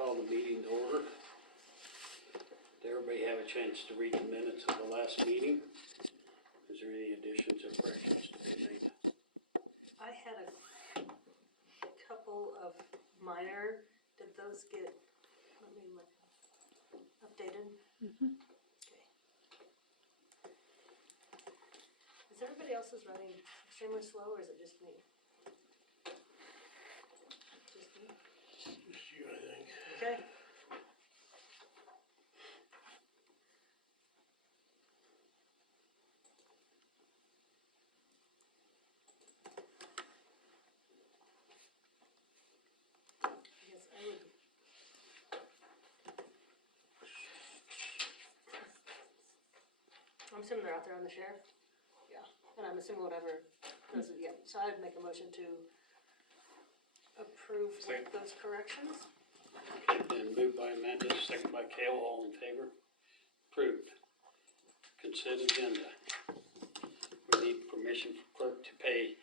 call the meeting to order. Did everybody have a chance to read the minutes of the last meeting? Is there any additions or corrections to be made? I had a couple of minor, did those get, let me look, updated? Okay. Is everybody else's running extremely slow, or is it just me? Just me? Just you, I think. Okay. I guess I would. I'm assuming they're out there on the sheriff? Yeah. And I'm assuming whatever, those, yeah, so I'd make a motion to approve with those corrections. Okay, then moved by Amanda, second by Cale, all in favor? Approved. Consent agenda. We need permission for clerk to pay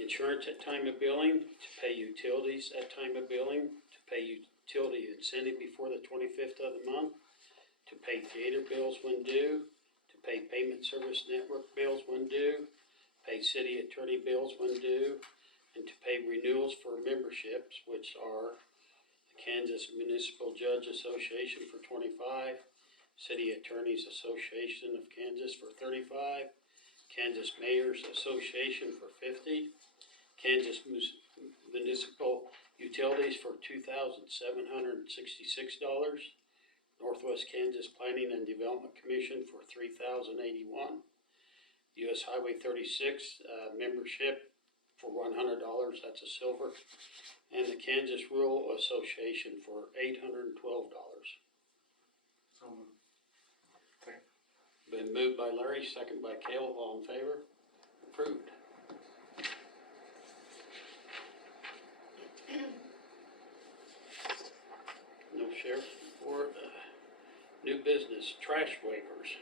insurance at time of billing, to pay utilities at time of billing, to pay utility incentive before the 25th of the month, to pay theater bills when due, to pay payment service network bills when due, pay city attorney bills when due, and to pay renewals for memberships, which are the Kansas Municipal Judge Association for 25, City Attorneys Association of Kansas for 35, Kansas Mayors Association for 50, Kansas Municipal Utilities for $2,766, Northwest Kansas Planning and Development Commission for $3,081, U.S. Highway 36 membership for $100, that's a silver, and the Kansas Rural Association for $812. So moved. Second. Been moved by Larry, second by Cale, all in favor? Approved. No sheriff report. New business, trash waivers.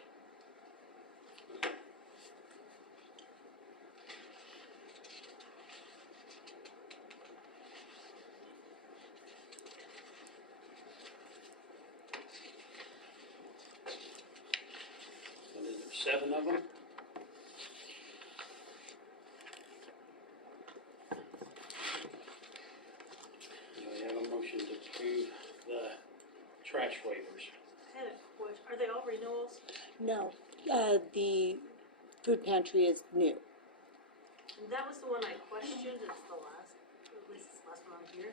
What is it, 7 of them? Do I have a motion to approve the trash waivers? I had a question, are they all renewals? No, the food pantry is new. That was the one I questioned, it's the last, at least it's the last one on here.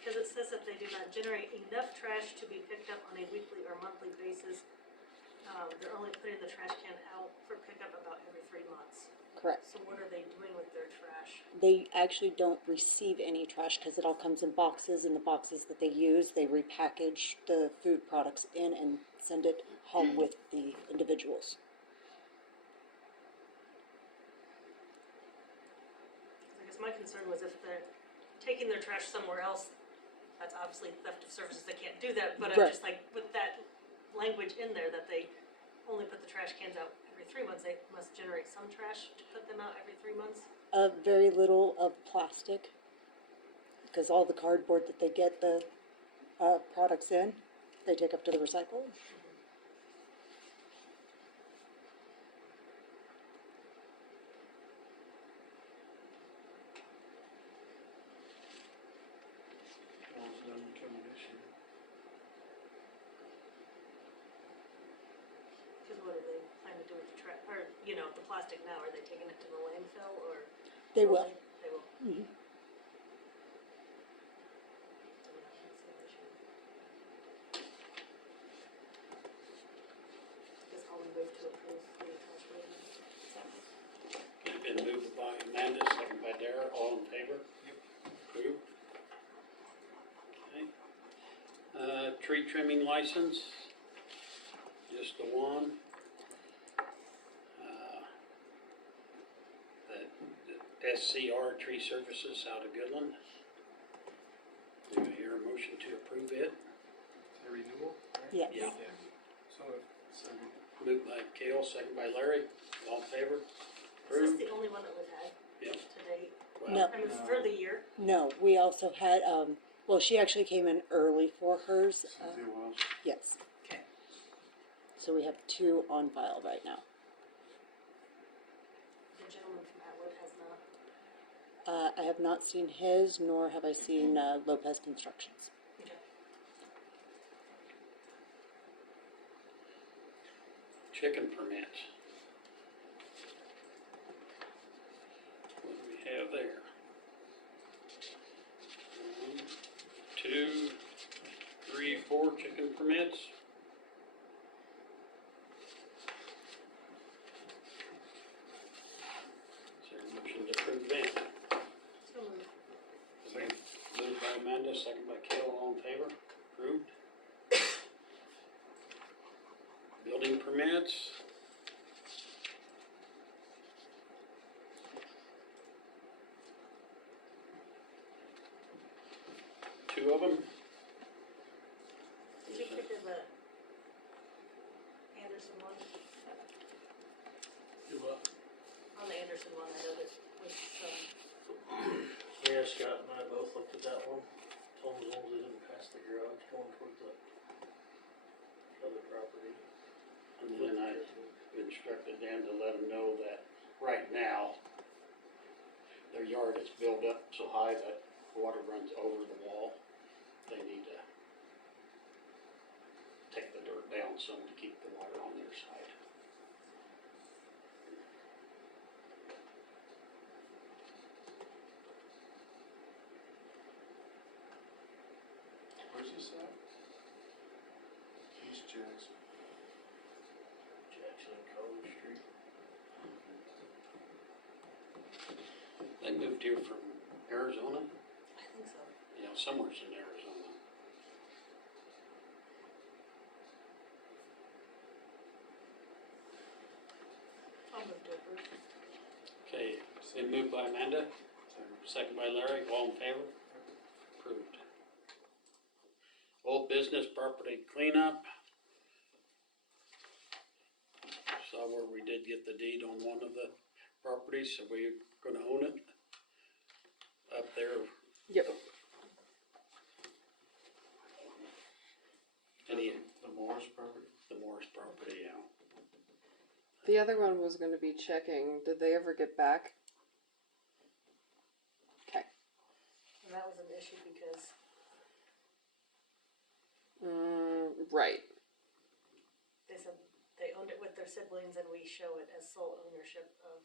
Because it says that they do not generate enough trash to be picked up on a weekly or monthly basis. They're only putting the trash can out for pickup about every 3 months. Correct. So what are they doing with their trash? They actually don't receive any trash because it all comes in boxes, and the boxes that they use, they repackage the food products in and send it home with the individuals. I guess my concern was if they're taking their trash somewhere else, that's obviously theft of services, they can't do that, but I'm Right. just like, with that language in there that they only put the trash cans out every 3 months, they must generate some trash to put them out every 3 months? Very little of plastic, because all the cardboard that they get the products in, they take up to the recycle. All of them become an issue. Because what do they plan to do with the trash, or, you know, the plastic now, are they taking it to the landfill, or? They will. They will. Mhm. Guess I'll move to approve the trash waivers. It's been moved by Amanda, second by Dara, all in favor? Yep. Approved. Okay. Tree trimming license, just the one. The SCR Tree Services out of Goodland. Do I hear a motion to approve it? A renewal, right? Yes. Yeah. So moved. Second. Moved by Cale, second by Larry, all in favor? Is this Approved? the only one that we've had Yep. to date? Well, No. I mean, for the year? No, we also had, Well, she actually came in early for hers, Cynthia Wells. yes. Okay. So we have 2 on file right now. The gentleman from Atwood has not. I have not seen his, nor have I seen Lopez Constructions. Okay. Chicken permits. What do we have there? 1, 2, 3, 4 chicken permits. Is there a motion to approve that? So moved. Moved by Amanda, second by Kale, all in favor? Approved. Building permits. Two of them. Did you pick up the Anderson one? Do what? On the Anderson one, I know that was, Yeah, Scott and I both looked at that one. Told them as long as they didn't pass the garage going towards the other property. And then I instructed them to let them know that right now, their yard is built up so high that water runs over the wall. They need to take the dirt down some to keep the water on their side. Where's this at? East Jackson. Jackson and College Street. They moved here from Arizona, I think so. somewhere's in Arizona. I'll move to approve. Okay, been moved by Amanda, second by Larry, all in favor? Approved. Old business property cleanup. Saw where we did get the deed on one of the properties, so we're gonna own it. Up there, Yep. The Morris property? the Morris property, yeah. The other one was going to be checking. Did they ever get back? Okay. And that was an issue because Right. they said they owned it with their siblings and we show it as sole ownership of,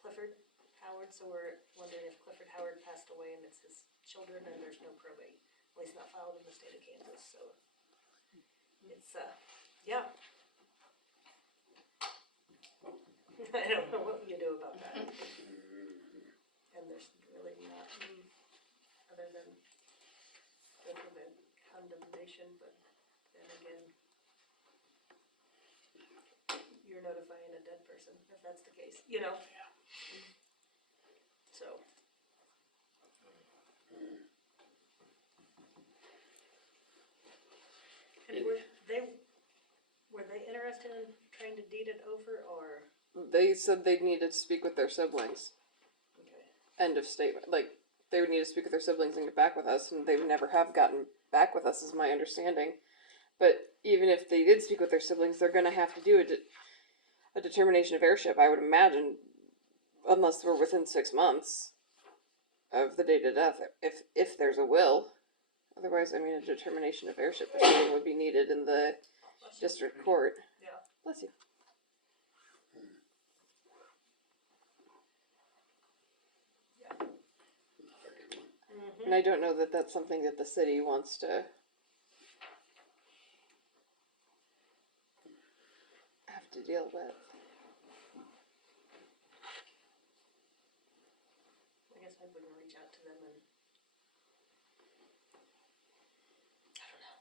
Clifford Howard, so we're wondering if Clifford Howard passed away and it's his children and there's no probate, at least not filed in the state of Kansas, so. It's, yeah. I don't know what you do about that. And there's really not, other than go through the condemnation, but then again, you're notifying a dead person, if that's the case, So. And were they interested in trying to deed it over, or, They said they needed to speak with their siblings. okay, End of statement. Like, they would need to speak with their siblings and get back with us, and they never have gotten back with us, is my understanding. But even if they did speak with their siblings, they're going to have to do a determination of heirship, I would imagine, unless we're within 6 months of the date of death, if there's a will. Otherwise, I mean, a determination of heirship proceeding would be needed in the district court. yeah. Bless you. Another good one. And I don't know that that's something that the city wants to have to deal with. I guess I would reach out to them and. I don't know.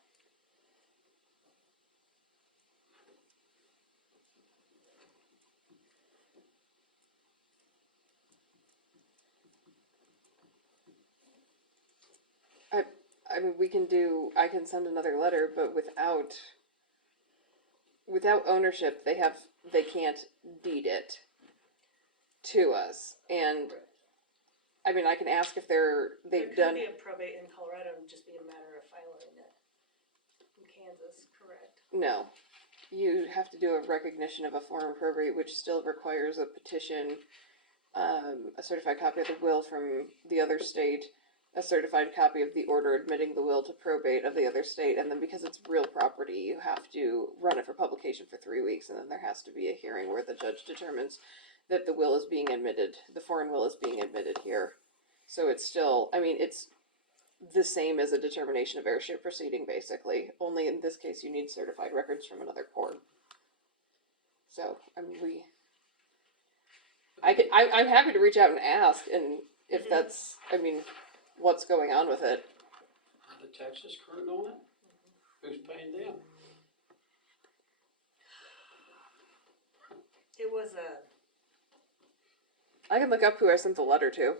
I mean, I can send another letter, but without ownership, they can't deed it to us. And I mean, I can ask if There they've could done, be a probate in Colorado, it'd just be a matter of filing it in Kansas, correct? no. You have to do a recognition of a foreign probate, which still requires a petition, a certified copy of the will from the other state, a certified copy of the order admitting the will to probate of the other state, and then because it's real property, you have to run it for publication for 3 weeks, and then there has to be a hearing where the judge determines that the will is being admitted, the foreign will is being admitted here. So it's still, I mean, it's the same as a determination of heirship proceeding, basically. Only in this case, you need certified records from another court. So, I mean, I'm happy to reach out and ask, and if that's, I mean, what's going on with it. Are the taxes current on it? Who's paying them? It was a, I can look up who I sent the letter to.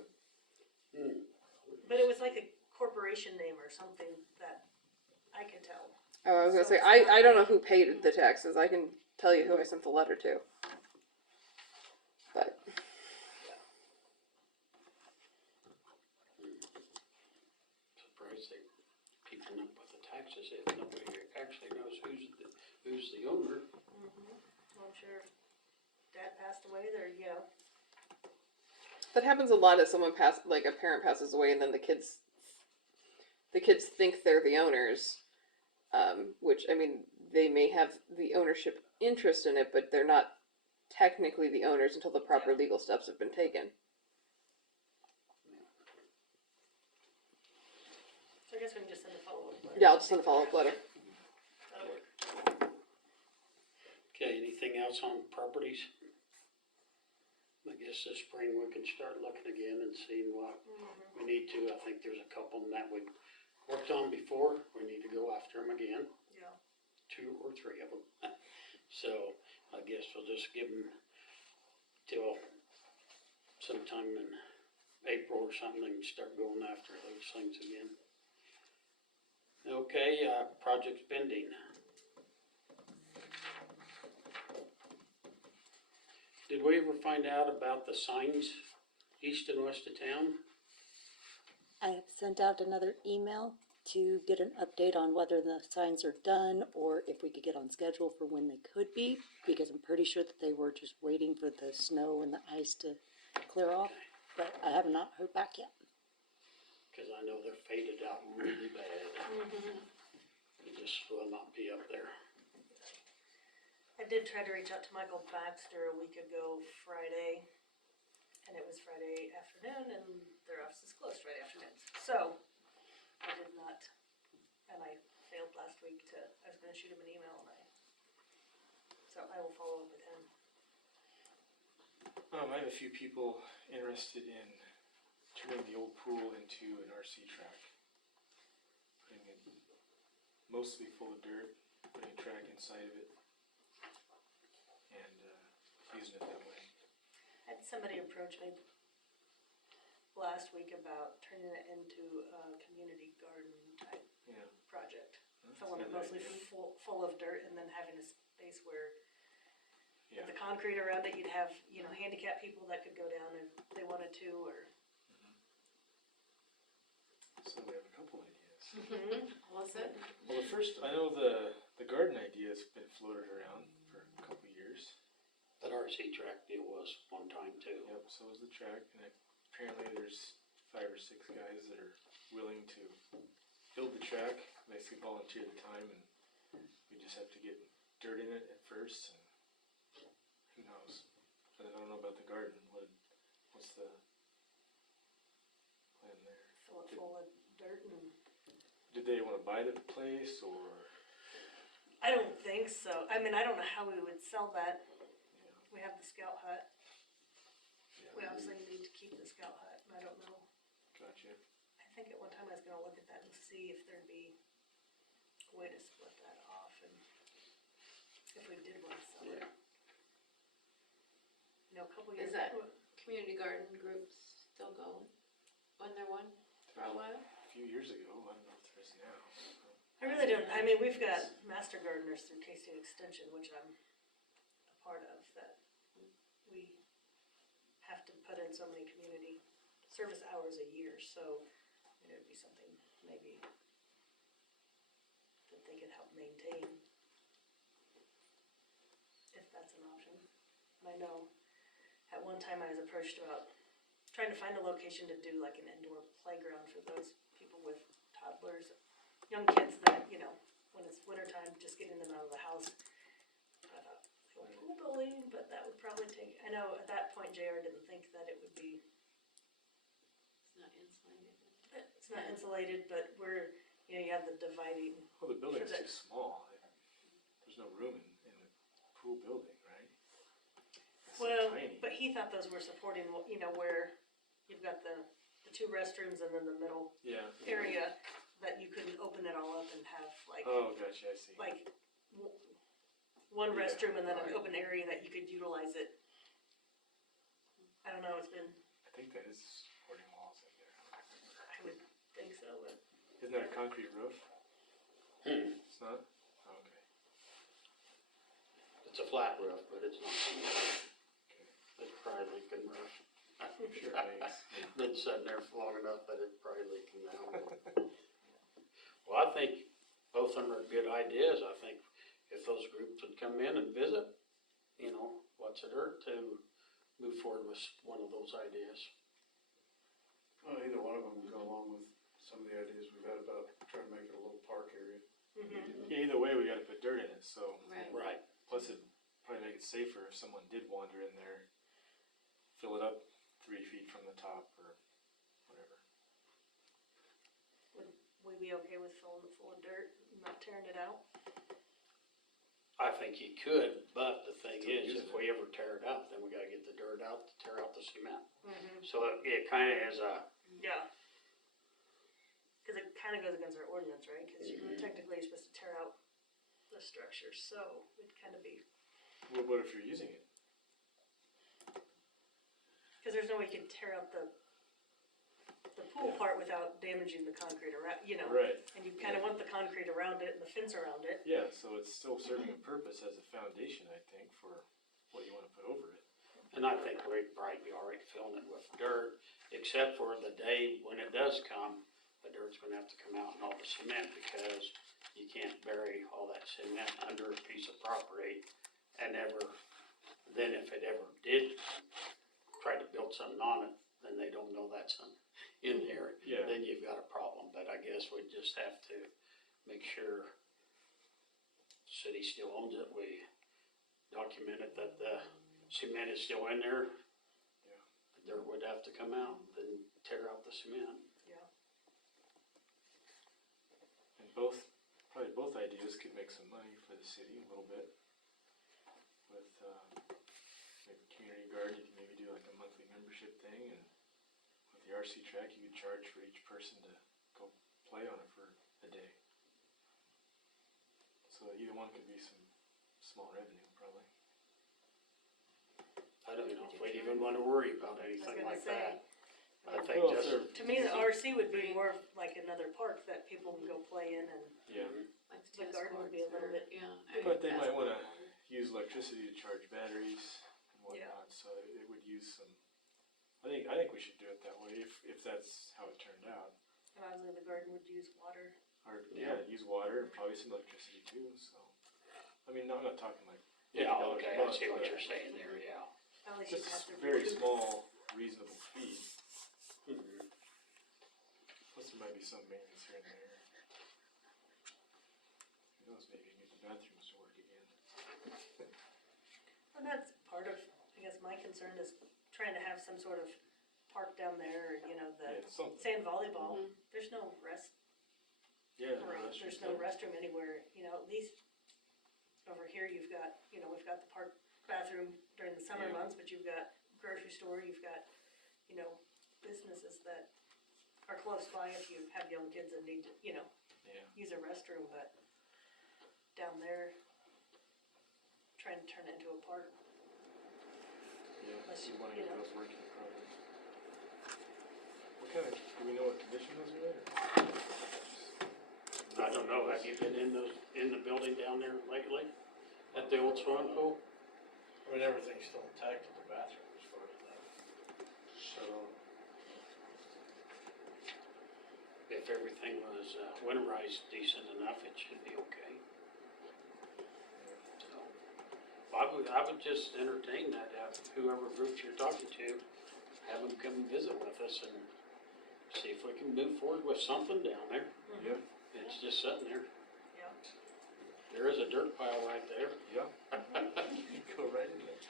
but it was like a corporation name or something that I could tell. Oh, I was gonna So say, it's not I don't know like- who paid the taxes. I can tell you who I sent the letter to. But, Surprised they keeping up with the taxes if nobody actually knows who's the owner. Well, I'm sure dad passed away there, that happens a lot as someone like a parent passes away and then the kids think they're the owners, which, I mean, they may have the ownership interest in it, but they're not technically the owners until the proper legal steps have been taken. So I guess we can just send a follow-up letter. Yeah, I'll just send a follow-up letter. That'll work. Okay, anything else on properties? I guess this spring we can start looking again and seeing what we need to. I think there's a couple that we worked on before. We need to go after them again, Yeah. 2 or 3 of them. So I guess we'll just give them till sometime in April or something and start going after those things again. Okay, project spending. Did we ever find out about the signs east and west of town? I have sent out another email to get an update on whether the signs are done or if we could get on schedule for when they could be, because I'm pretty sure that they were just waiting for the snow and the ice to clear off, but I have not heard back yet. Cause I know they're faded out really bad. They just will not be up there. I did try to reach out to Michael Baxter a week ago Friday, and it was Friday afternoon, and their office is closed Friday afternoons. So, I did not, and I failed last week I was gonna shoot him an email, so I will follow up with him. I have a few people interested in turning the old pool into an RC track. Putting it mostly full of dirt, putting a track inside of it, and using it that way. I had somebody approach me last week about turning it into a community garden type Yeah. project. That's Filling it another mostly idea. full of dirt and then having a space where Yeah. the concrete around it, you'd have, handicapped people that could go down if they wanted to, or. So we have a couple ideas. What's it? Well, the first, I know the garden idea has been floated around for a couple of years. That RC track deal was one time too. Yep, so is the track, and apparently there's 5 or 6 guys that are willing to build the track, basically volunteer the time, and we just have to get dirt in it at first, and who knows? I don't know about the garden, what's the plan there? Fill it full of dirt and. Did they wanna buy the place, or, I don't think so. I mean, I don't know how we would sell that. yeah, We have the scout hut. We yeah, obviously need to keep the scout hut, and I don't know. gotcha. I think at one time I was gonna look at that and see if there'd be a way to split that off and if we did wanna sell it. A couple years. Is that community garden groups still going? When there one for a while? A few years ago, I don't know if there is now. I really don't, I mean, we've got master gardeners through K-State Extension, which I'm a part of, that we have to put in so many community service hours a year, so it would be something maybe that they could help maintain. If that's an option. And I know at one time I was approached about trying to find a location to do like an indoor playground for those people with toddlers, young kids that, you know, when it's winter time, just getting them out of the house. I thought, pool building, but that would probably take, I know at that point JR didn't think that it would be, It's not insulated. it's not insulated, but we're, you know, you have the dividing. Well, the building's that- too small. There's no room in the pool building, right? It's so Well, tiny. but he thought those were supporting, you know, where you've got the two restrooms and then the middle Yeah. area, that you couldn't open it all up and have like, Oh, gotcha, I see. like one Yeah, restroom and then an right. open area that you could utilize it. I don't know, it's been, I think that is supporting walls in there. I would think so, but Isn't that a concrete roof? It's not? Oh, okay. It's a flat roof, but it's not, it's probably leaking roof. Sure it is. Been sitting there for long enough that it's probably leaking now. Well, I think both of them are good ideas. I think if those groups would come in and visit, you know, what's it hurt to move forward with one of those ideas? Well, either one of them would go along with some of the ideas we've had about trying to make it a little park area. Yeah, either way, we gotta put dirt in it, so. Right. Right. Plus it'd probably make it safer if someone did wander in there, fill it up 3 feet from the top or whatever. would we be okay with filling it full of dirt, and not tearing it out? I think you could, but the thing Still is, using if we ever tear it out, then we gotta get the dirt out to tear out the cement. Mm-hmm. So it kinda is a, Yeah. Cause it kinda goes against our ordinance, right? Cause you technically you're supposed to tear out the structure, so it'd kinda be, What if you're using it? cause there's no way you can tear out the pool part without damaging the concrete around, you know? Right, And you kinda want the concrete around it and the fence around it. yeah, so it's still serving a purpose as a foundation, I think, for what you wanna put over it. and I think we'd probably be already filling it with dirt, except for the day when it does come, the dirt's gonna have to come out and all the cement, because you can't bury all that cement under a piece of property and then if it ever did try to build something on it, then they don't know that's in there. Yeah. Then you've got a problem, but I guess we just have to make sure the city still owns it. We document it that the cement is still in there. Yeah. The dirt would have to come out, then tear out the cement. Yeah. And probably both ideas could make some money for the city a little bit. With, maybe community garden, you could maybe do like a monthly membership thing, and with the RC track, you could charge for each person to go play on it for a day. So either one could be some small revenue, probably. I don't know if we'd even wanna worry about I was anything gonna like say, that. I think Well, if just, they're- to me, the RC would be more of like another park that people can go play in, and Yeah, Like The tennis garden would be a courts little or- bit- Yeah. but they might basketball wanna court. use electricity to charge batteries and Yeah. whatnot, so it would use some, I think we should do it that way, if that's how it turned out. and obviously the garden would use water. Or, yeah, use water and probably some electricity too, so. I mean, I'm not talking like yeah, $50 okay, a I month, see what but you're saying there, yeah. At least you just have to. a very recoup. small, reasonable fee, Mhm. plus there might be some maintenance here and there. Who knows, maybe get the bathrooms to work again. And that's part of, I guess my concern is trying to have some sort of park down there, or, you know, Yeah, the something, sand volleyball. Mhm. There's no yeah. there's no restroom anywhere, you know, at least over here you've got, you know, we've got the park bathroom during the summer Yeah. months, but you've got grocery store, you've got, you know, businesses that are close by if you have young kids that need to, you know, Yeah, use a restroom, but down there, trying to turn it into a park. yeah, Unless you you- wanna you get know. those working probably. What kind of, do we know what condition those are in? I don't know, have you been in the building down there lately? At the old swimming pool? I mean, everything's still intact in the bathroom as far as that. Shut off. if everything was winterized decent enough, it should be okay. So, I would just entertain that, whoever groups you're talking to, have them come visit with us and see if we can move forward with something down there. Yeah. It's just sitting there. Yeah. There is a dirt pile right there. Yeah. Go right in there.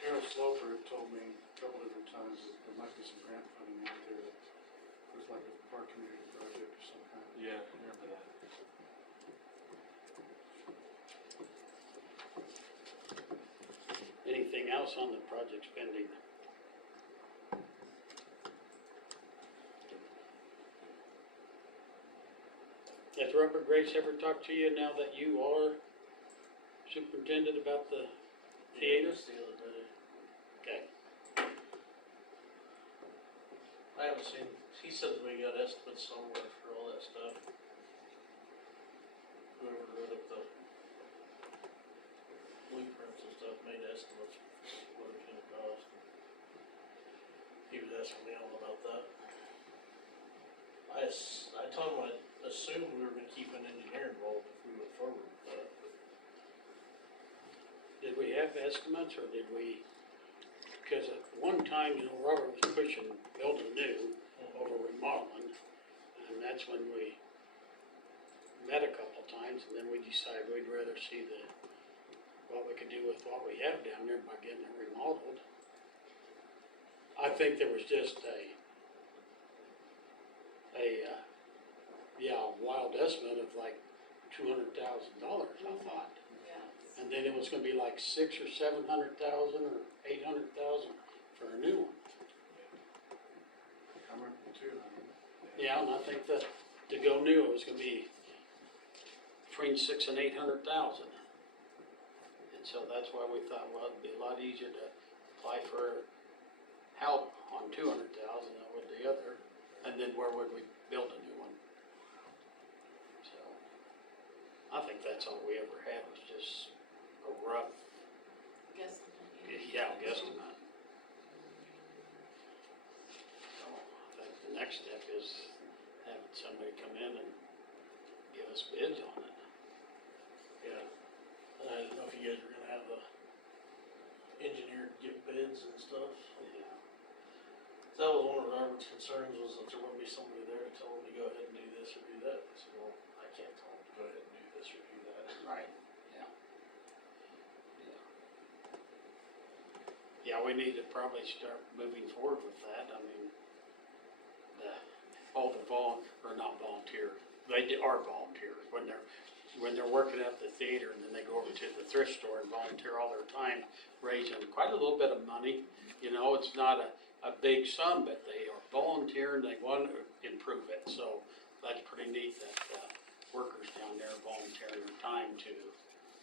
Carol Sloper told me a couple different times that there might be some grant funding out there that was like a park community project or some kind. Yeah, I remember that. Anything else on the project spending? Has Robert Grace ever talked to you now that you are superintendent about the theater? Just the other day. Okay. I haven't seen, he said that we got estimates somewhere for all that stuff. Whoever wrote up the blueprints and stuff made estimates, what it was gonna cost. He was asking me all about that. I told him I assumed we were gonna keep an engineer involved if we went forward with that. Did we have estimates or did we, because at one time, you know, Robert was pushing building new over remodeling, and that's when we met a couple times, and then we decided we'd rather see what we could do with what we have down there by getting it remodeled. I think there was just a wild estimate of like $200,000, I thought. Yeah. And then it was gonna be like 600,000 or 700,000 or 800,000 for a new one. I remember too. Yeah, and I think that to go new, it was gonna be between 600,000 and 800,000. And so that's why we thought, well, it'd be a lot easier to apply for help on 200,000 than with the other. And then where would we build a new one? So, I think that's all we ever had was just a rough, Guess. guesstimate. So, I think the next step is having somebody come in and give us bids on it. Yeah. And I didn't know if you guys were gonna have the engineer get bids and stuff. Yeah. That was one of Robert's concerns, was that there wouldn't be somebody there to tell him to go ahead and do this or do that. I said, well, I can't tell him to go ahead and do this or do that. Right, yeah. Yeah, we need to probably start moving forward with that. I mean, all the not volunteer, are volunteers. When they're working at the theater and then they go over to the thrift store and volunteer all their time, raising quite a little bit of money. You know, it's not a big sum, but they are volunteering, they want to improve it. So that's pretty neat that workers down there volunteering their time to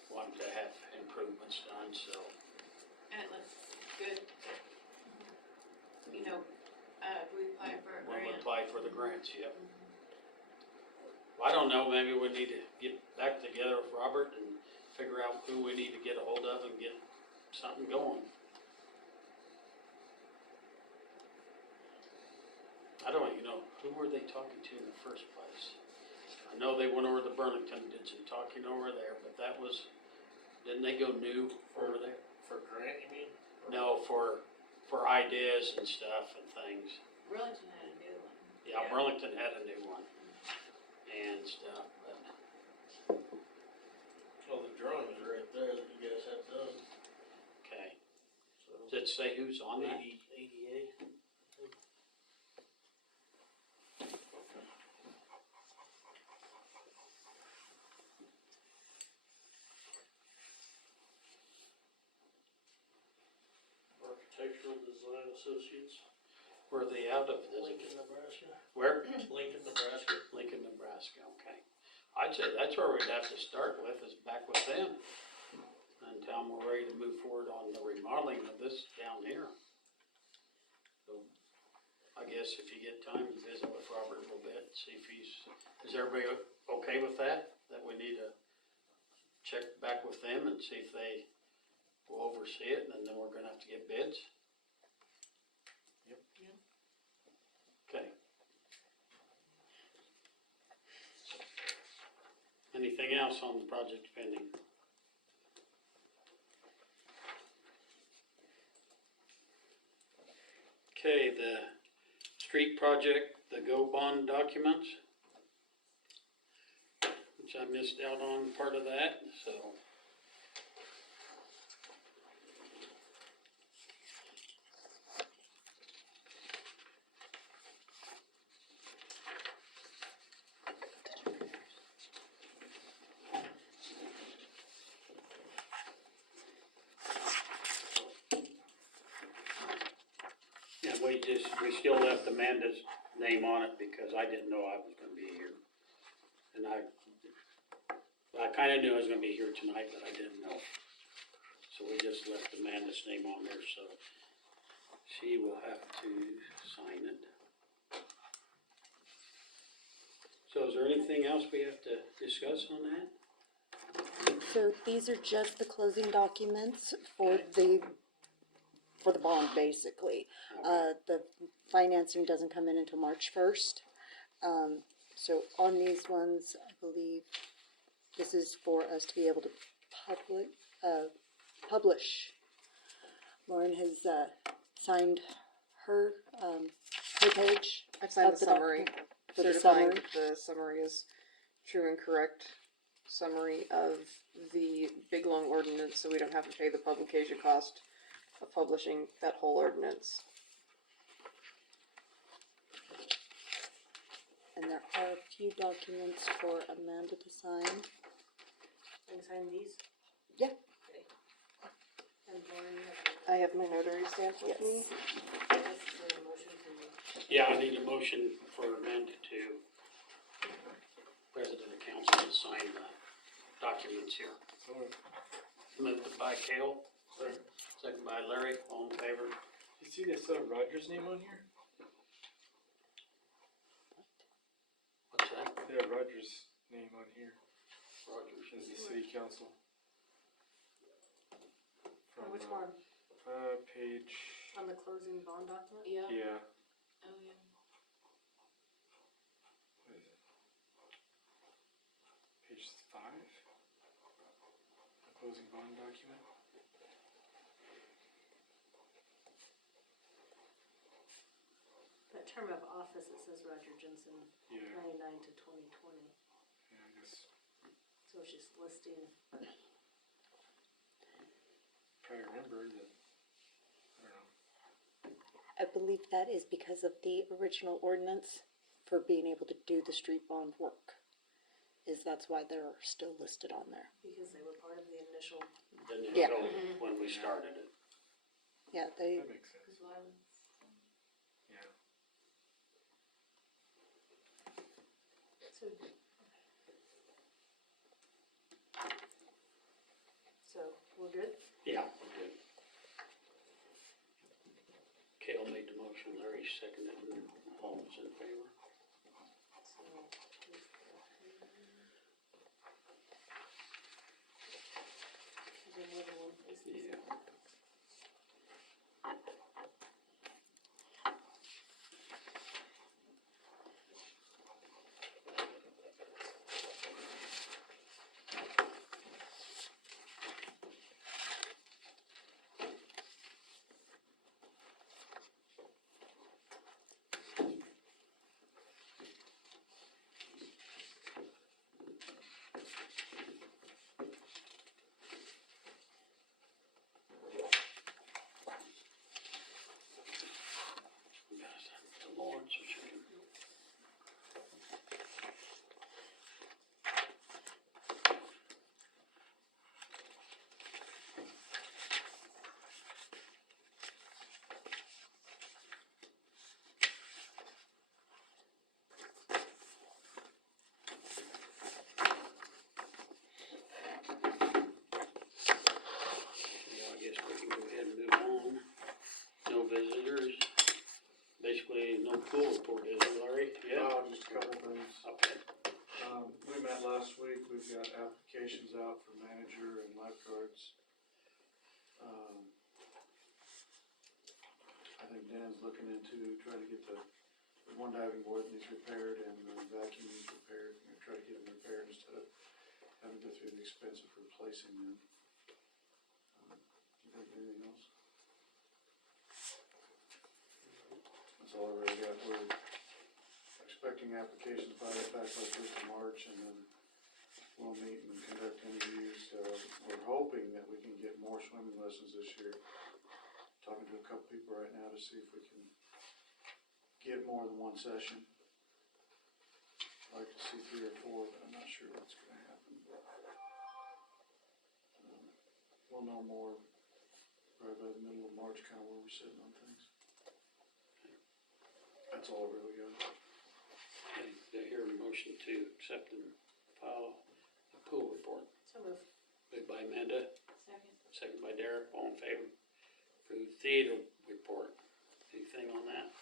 want to have improvements done, so. And it looks good. You know, we apply for a When we grant. apply for the grants, yep. Well, I don't know, maybe we need to get back together with Robert and figure out who we need to get a hold of and get something going. I don't even know, who were they talking to in the first place? I know they went over to Burlington, did some talking over there, but that was, didn't they go new over there? For grant, you mean? No, for ideas and stuff and things. Burlington had a new one. Yeah, Burlington had a new one and stuff, but, Well, the drawings are right there that you guys have done, okay. so. Does it say who's on that? ADA. Architectural Design Associates, Were they out of this? Lincoln, Nebraska. Where? Lincoln, Nebraska. Lincoln, Nebraska, okay. I'd say that's where we'd have to start with, is back with them. And tell them we're ready to move forward on the remodeling of this down here. So, I guess if you get time, visit with Robert a little bit, see if is everybody okay with that? That we need to check back with them and see if they will oversee it, and then we're gonna have to get bids? Yep. Okay. Anything else on the project pending? Okay, the street project, the GO bond documents, which I missed out on part of that, so. And we still left Amanda's name on it because I didn't know I was gonna be here. And I kinda knew I was gonna be here tonight, but I didn't know. So we just left Amanda's name on there, so she will have to sign it. So is there anything else we have to discuss on that? So these are just the closing documents for the bond, basically. The financing doesn't come in until March 1st. So on these ones, I believe this is for us to be able to publish. Lauren has, signed her page. I've signed Of the the doc- summary, for the certifying summary. that the summary is true and correct summary of the big long ordinance, so we don't have to pay the publication cost of publishing that whole ordinance. And there are a few documents for Amanda to sign. And sign these? Yeah. Okay. And Lauren, I have my notary stamp with me. that's the motion from you. Yeah, I need a motion for Amanda to, President of Council, to sign the documents here. So, Moved by Cale, second by Larry, all in favor? you see this Rogers name on here? What's that? Yeah, Rogers name on here Rogers. as the city council. On which one? Page, On the closing bond document? Yeah. yeah, Oh, yeah. what is it? Page 5? The closing bond document? That term of office, it says Roger Jensen, Yeah, 99 to 2020. yeah, I guess, So she's listing, try to remember that, I don't know. I believe that is because of the original ordinance for being able to do the street bond work. That's why they're still listed on there. because they were part of the initial, Then you Yeah. go when we started it. Yeah, they, That makes sense, Cause violence. yeah. so we're good? Yeah, we're good. Cale made the motion, Larry seconded, and all was in favor. So, is there more than one place? Yeah. The Lord, so she can. Well, I guess we can go ahead and move on. No visitors. Basically, no pool report, is it, Larry? Yeah? Just a couple things. Okay. We met last week, we've got applications out for manager and lifeguards. I think Dan's looking into trying to get the one diving board that needs repaired and the vacuum needs repaired. We're gonna try to get them repaired instead of collecting applications by the back by first of March, and then we'll meet and conduct interviews. We're hoping that we can get more swimming lessons this year. Talking to a couple people right now to see if we can get more than one session. I'd like to see 3 or 4, but I'm not sure what's gonna happen. We'll know more probably by the middle of March, kind of where we're sitting on things. That's all I really got. Okay, do I hear a motion to accept and file the pool report? So move. Moved by Amanda, Second. second by Derek, all in favor. Approved theater report. Anything on that?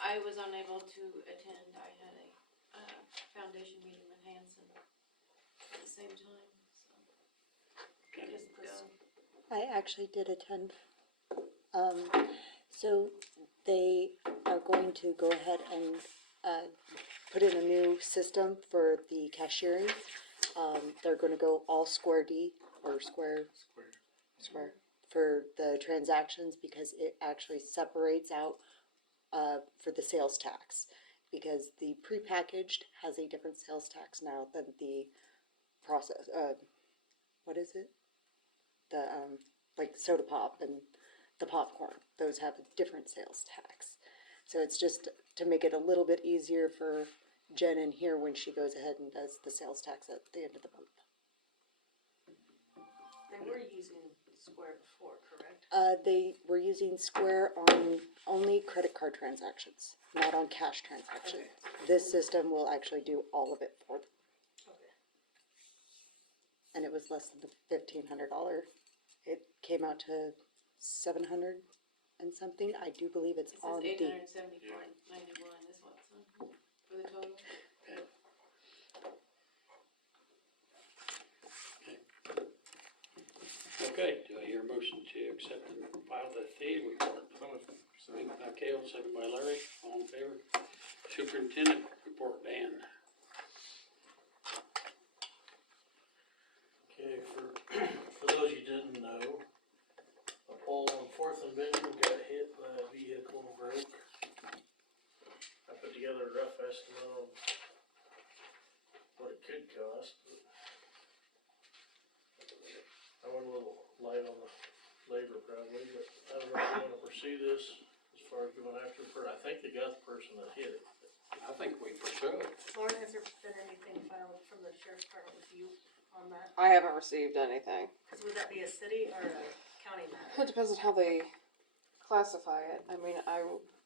I was unable to attend. I had a foundation meeting with Hanson at the same time, so Okay. just go. I actually did attend. So they are going to go ahead and, put in a new system for the cashiering. They're gonna go all Square D or Square for the transactions because it actually separates out, for the sales tax. Because the prepackaged has a different sales tax now than the process, what is it? The, like soda pop and the popcorn, those have a different sales tax. So it's just to make it a little bit easier for Jen in here when she goes ahead and does the sales tax at the end of the month. They were using Square before, correct? They were using Square on only credit card transactions, not on cash transactions. Okay. This system will actually do all of it for them, Okay. and it was less than the $1,500. It came out to $700 and something. I do believe it's It on says the. $874.91 is what's for the total. Okay, do I hear a motion to accept and file the theater report? Moved by Cale, second by Larry, all in favor. Superintendent report, Dan. Okay, for those you didn't know, a pole on Fourth and Benjamin got hit by a vehicle and broke. I put together a rough estimate on what it could cost, but I went a little light on the labor probably, but I don't know if you wanna pursue this as far as going after her. I think they got the person that hit it. I think we should. Lauren, has there been anything filed from the sheriff's department with you on that? I haven't received anything. Cause would that be a city or a county matter? It depends on how they classify it. I mean,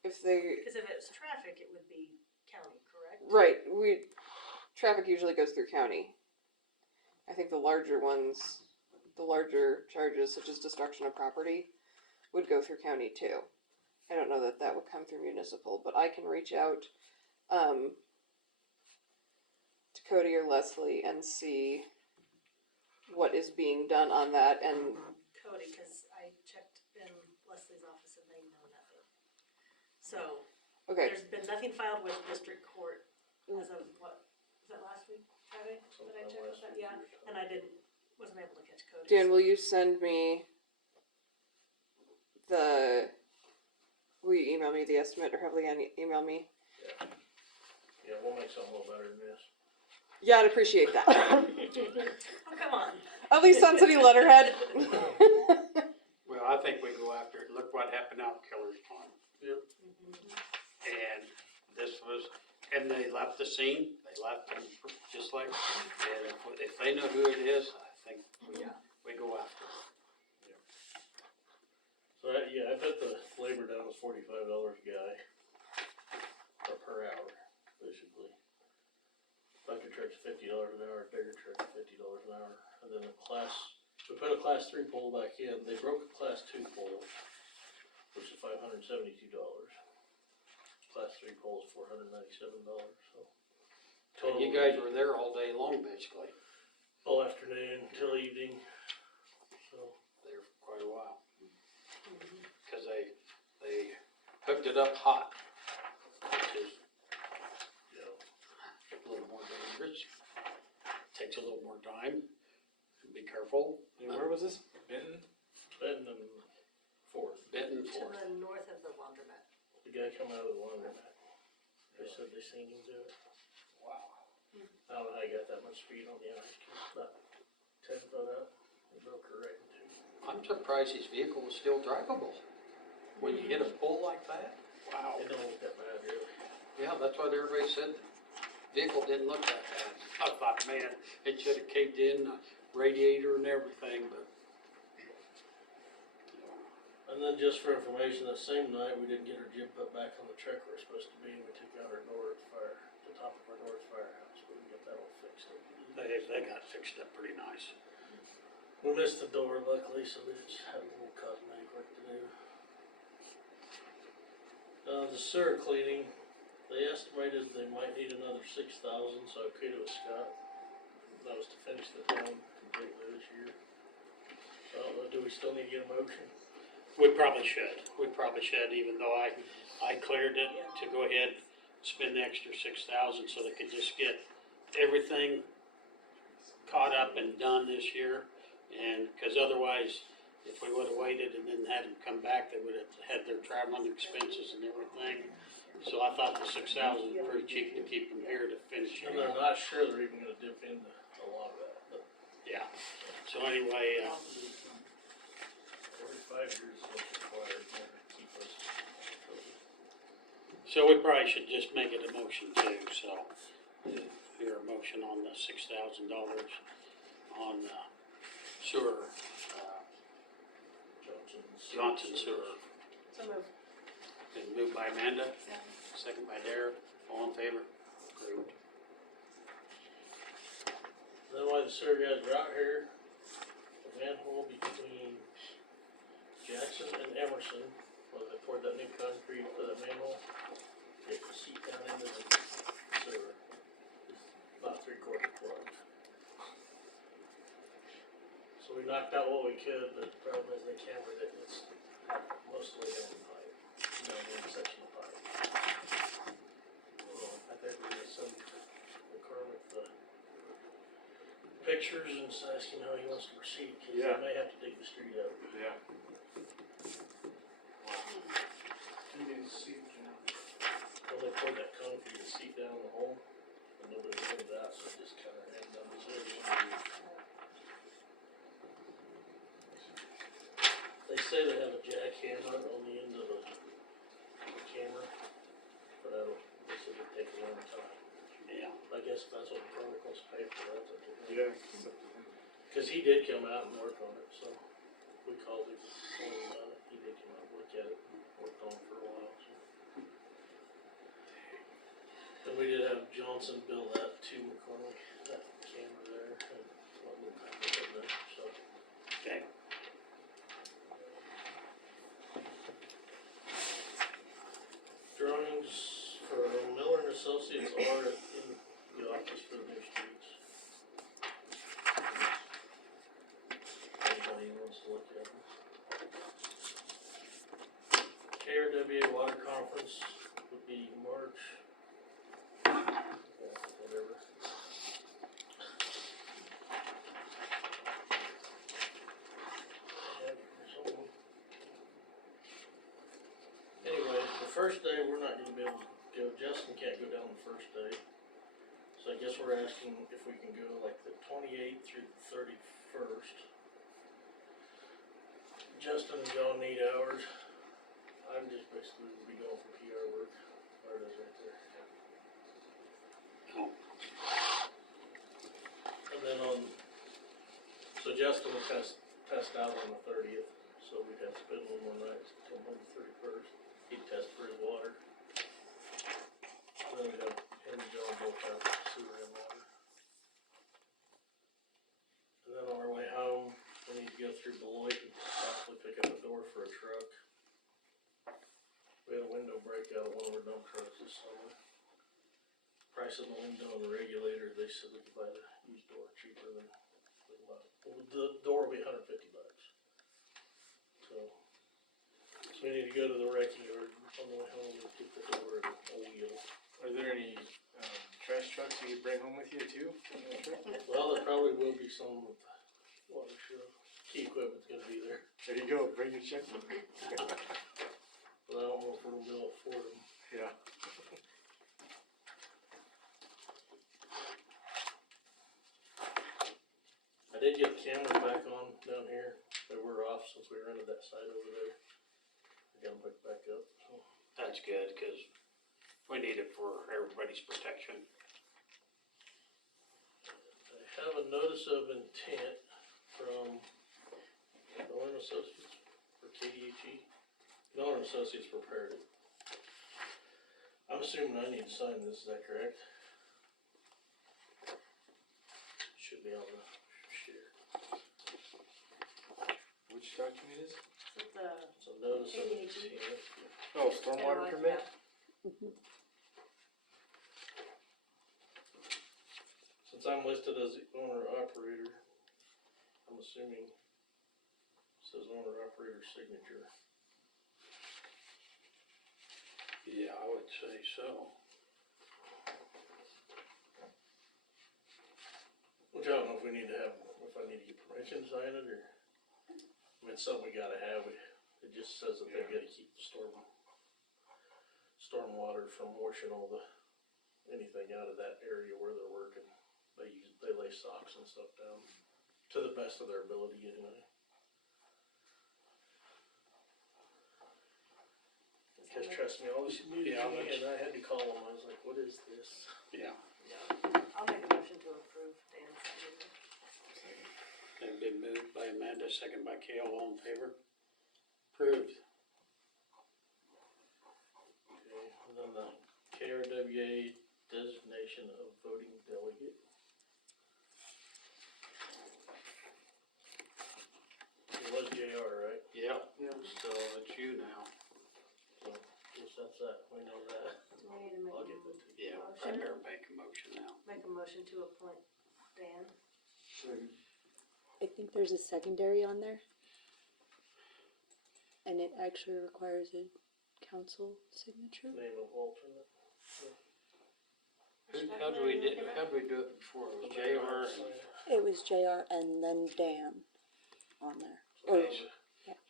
if they, Cause if it's traffic, it would be county, correct? right, traffic usually goes through county. I think the larger ones, the larger charges such as destruction of property would go through county too. I don't know that that would come through municipal, but I can reach out, to Cody or Leslie and see what is being done on that and, Cody, cause I checked in Leslie's office and they know nothing. So, okay, there's been nothing filed with district court as of what, was that last week, Friday? Did I check with that? Yeah, and I wasn't able to catch Cody. Dan, will you send me will you email me the estimate or have Leanne email me? Yeah, we'll make something a little better than this. Yeah, I'd appreciate that. Oh, come on. At least on city letterhead. Well, I think we go after it. Look what happened out in Keller's Pond. And this was, and they left the scene, they left them just like, and if they know who it is, I think we go after it. So I bet the labor down was $45 a guy, or per hour, basically. Bucket truck's $50 an hour, bigger truck $50 an hour, and then we put a class 3 pole back in, they broke a class 2 pole, which is $572. Class 3 pole is $497, so. And you guys were there all day long, basically, All afternoon till evening, so. there for quite a while. Cause they hooked it up hot, which is a little more dangerous. Takes a little more time, be careful. Where was this? Benton? Benton and Fourth. Benton To Fork. the north of the laundromat. The guy come out of the laundromat. They said they seen him do it. guy got that much speed on the ice, about 10 foot up, he broke her right in two. I'm surprised his vehicle was still drivable. When you hit a pole like that? Wow. It don't look that bad, really. Yeah, that's what everybody said. The vehicle didn't look that bad. I thought, man, it should have caved in, the radiator and everything, but. And then just for information, that same night, we didn't get our jib put back on the truck we're supposed to be, and we took out our north fire, the top of our north firehouse, but we got that all fixed. They got fixed up pretty nice. We missed the door luckily, so we just had a little cosmetic work to do. The sewer cleaning, they estimated they might need another 6,000, so I paid it with Scott. That was to finish the town completely this year. So I don't know, do we still need to get a motion? We probably should, even though I cleared it to go ahead, spend the extra 6,000 so they could just get everything caught up and done this year. And, cause otherwise, if we would've waited and then had them come back, they would've had their traveling expenses and everything. So I thought the 6,000 was pretty cheap to keep them here to finish And it. they're not sure they're even gonna dip into a lot of that, but Yeah, so anyway, every 5 years is what's required to keep us. so we probably should just make it a motion too, so. Here, a motion on the $6,000 on sewer, Johnson Sewer. So moved. Been moved by Amanda, second by Derek, all in favor? Approved. Then while the sewer guys are out here, the manhole between Jackson and Emerson, where they poured that new concrete for that manhole, it will seep down into the sewer. It's about 3/4 plugged. So we knocked out what we could, but the problem is they cambered it, it's mostly down the pipe, down one section of pipe. So I think we're gonna send McCormick the pictures and just ask him how he wants to proceed, cause they Yeah. may have to dig the street up. Yeah. You need to see it now. Well, they poured that concrete to seep down the hole, and nobody did that, so it just kinda ended up as They say they have a jackhammer on the end of the camera, but I don't, they said it'd take a long time. Yeah. I guess if that's what the product wants to pay for, that's up to him. Yeah. Cause he did come out and work on it, so we called him, told him about it, he did come out and look at it, and worked on it for a while, so. And we did have Johnson build that to McCormick, that camera there, and what little camera in there, so. Okay. Drawings for Miller and Associates are in the office for the new streets. Anybody wants to look at them. KRWA Water Conference would be March. Yeah, whatever. Anyway, the first day, we're not gonna be able to go, Justin can't go down the first day. So I guess we're asking if we can go like the 28th through the 31st. Justin and John need hours. I'm just basically gonna be going for PR work. There it is right there. Oh. And then so Justin will test out on the 30th, so we'd have to spend one more night till on the 31st. He'd test for his water. Then we'd have him and John both have sewer and water. And then on our way home, we need to go through Beloit and possibly pick up a door for a truck. We had a window breakout at one of our dump trucks this summer. Price of the window and the regulator, they said we could buy the used door cheaper than we bought. Well, the door will be $150. So we need to go to the wrecking yard on the way home and get the door and a wheel. Are there any trash trucks you could bring home with you too? Well, there probably will be some with water show. Key equipment's gonna be there, There you go, bring your checkbook. but I don't know if we're gonna be able to afford them. Yeah. cameras back on down here. They were off since we rented that site over there. I got them hooked back up, so. That's good, cause we need it for everybody's protection. I have a notice of intent from Nolan Associates for KDHE. Nolan Associates prepared it. I'm assuming I need to sign this, is that correct? Should be on the share. Which document is it? Is it the, It's a notice of KDHE? intent. Oh, stormwater permit? Since I'm listed as the owner operator, I'm assuming it says owner operator signature. Yeah, I would say so. Which I don't know if we need to have, if I need to get permission to sign it, or, I mean, it's something we gotta have, it just says that they gotta keep the stormwater from washing all the, anything out of that area where they're working. They lay socks and stuff down, to the best of their ability anyway. Cause trust me, all this new to me, Yeah, and I had to call them, I was like, what is this? Yeah. I'll make a motion to approve Dan's signature. They've been moved by Amanda, second by Kale, all in favor? Approved. Okay, and then the KRWA designation of voting delegate. It was JR, right? Yeah. So it's you now. So, guess that's that, we know that. Do we need to make I'll a get that to you. Yeah, I better make a motion now. make a motion to appoint Dan? I think there's a secondary on there. And it actually requires a council signature. Name of alternate. How do we do it before? It was JR and, It was JR and then Dan on there. Or,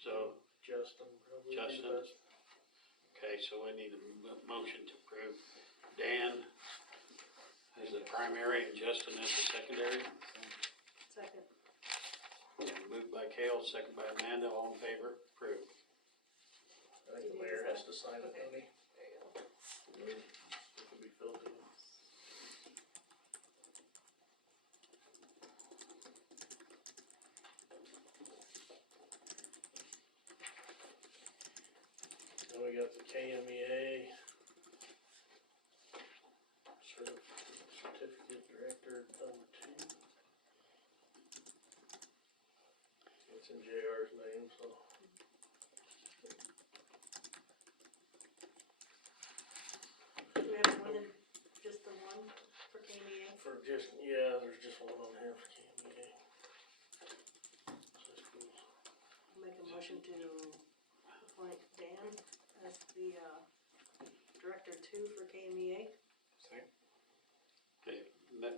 so, Justin probably. Justin? okay, so we need a motion to approve Dan as the primary and Justin as the secondary. Second. Moved by Kale, second by Amanda, all in favor? Approved. I think the mayor has to sign it, don't he? It can be filled in. Then we got the KMEA certificate director number 2. It's in JR's name, so. Do we have more than just the one for KMEA? For just, yeah, there's just one on here for KMEA. So it's cool. I'll make a motion to appoint Dan as the, Director 2 for KMEA. Okay,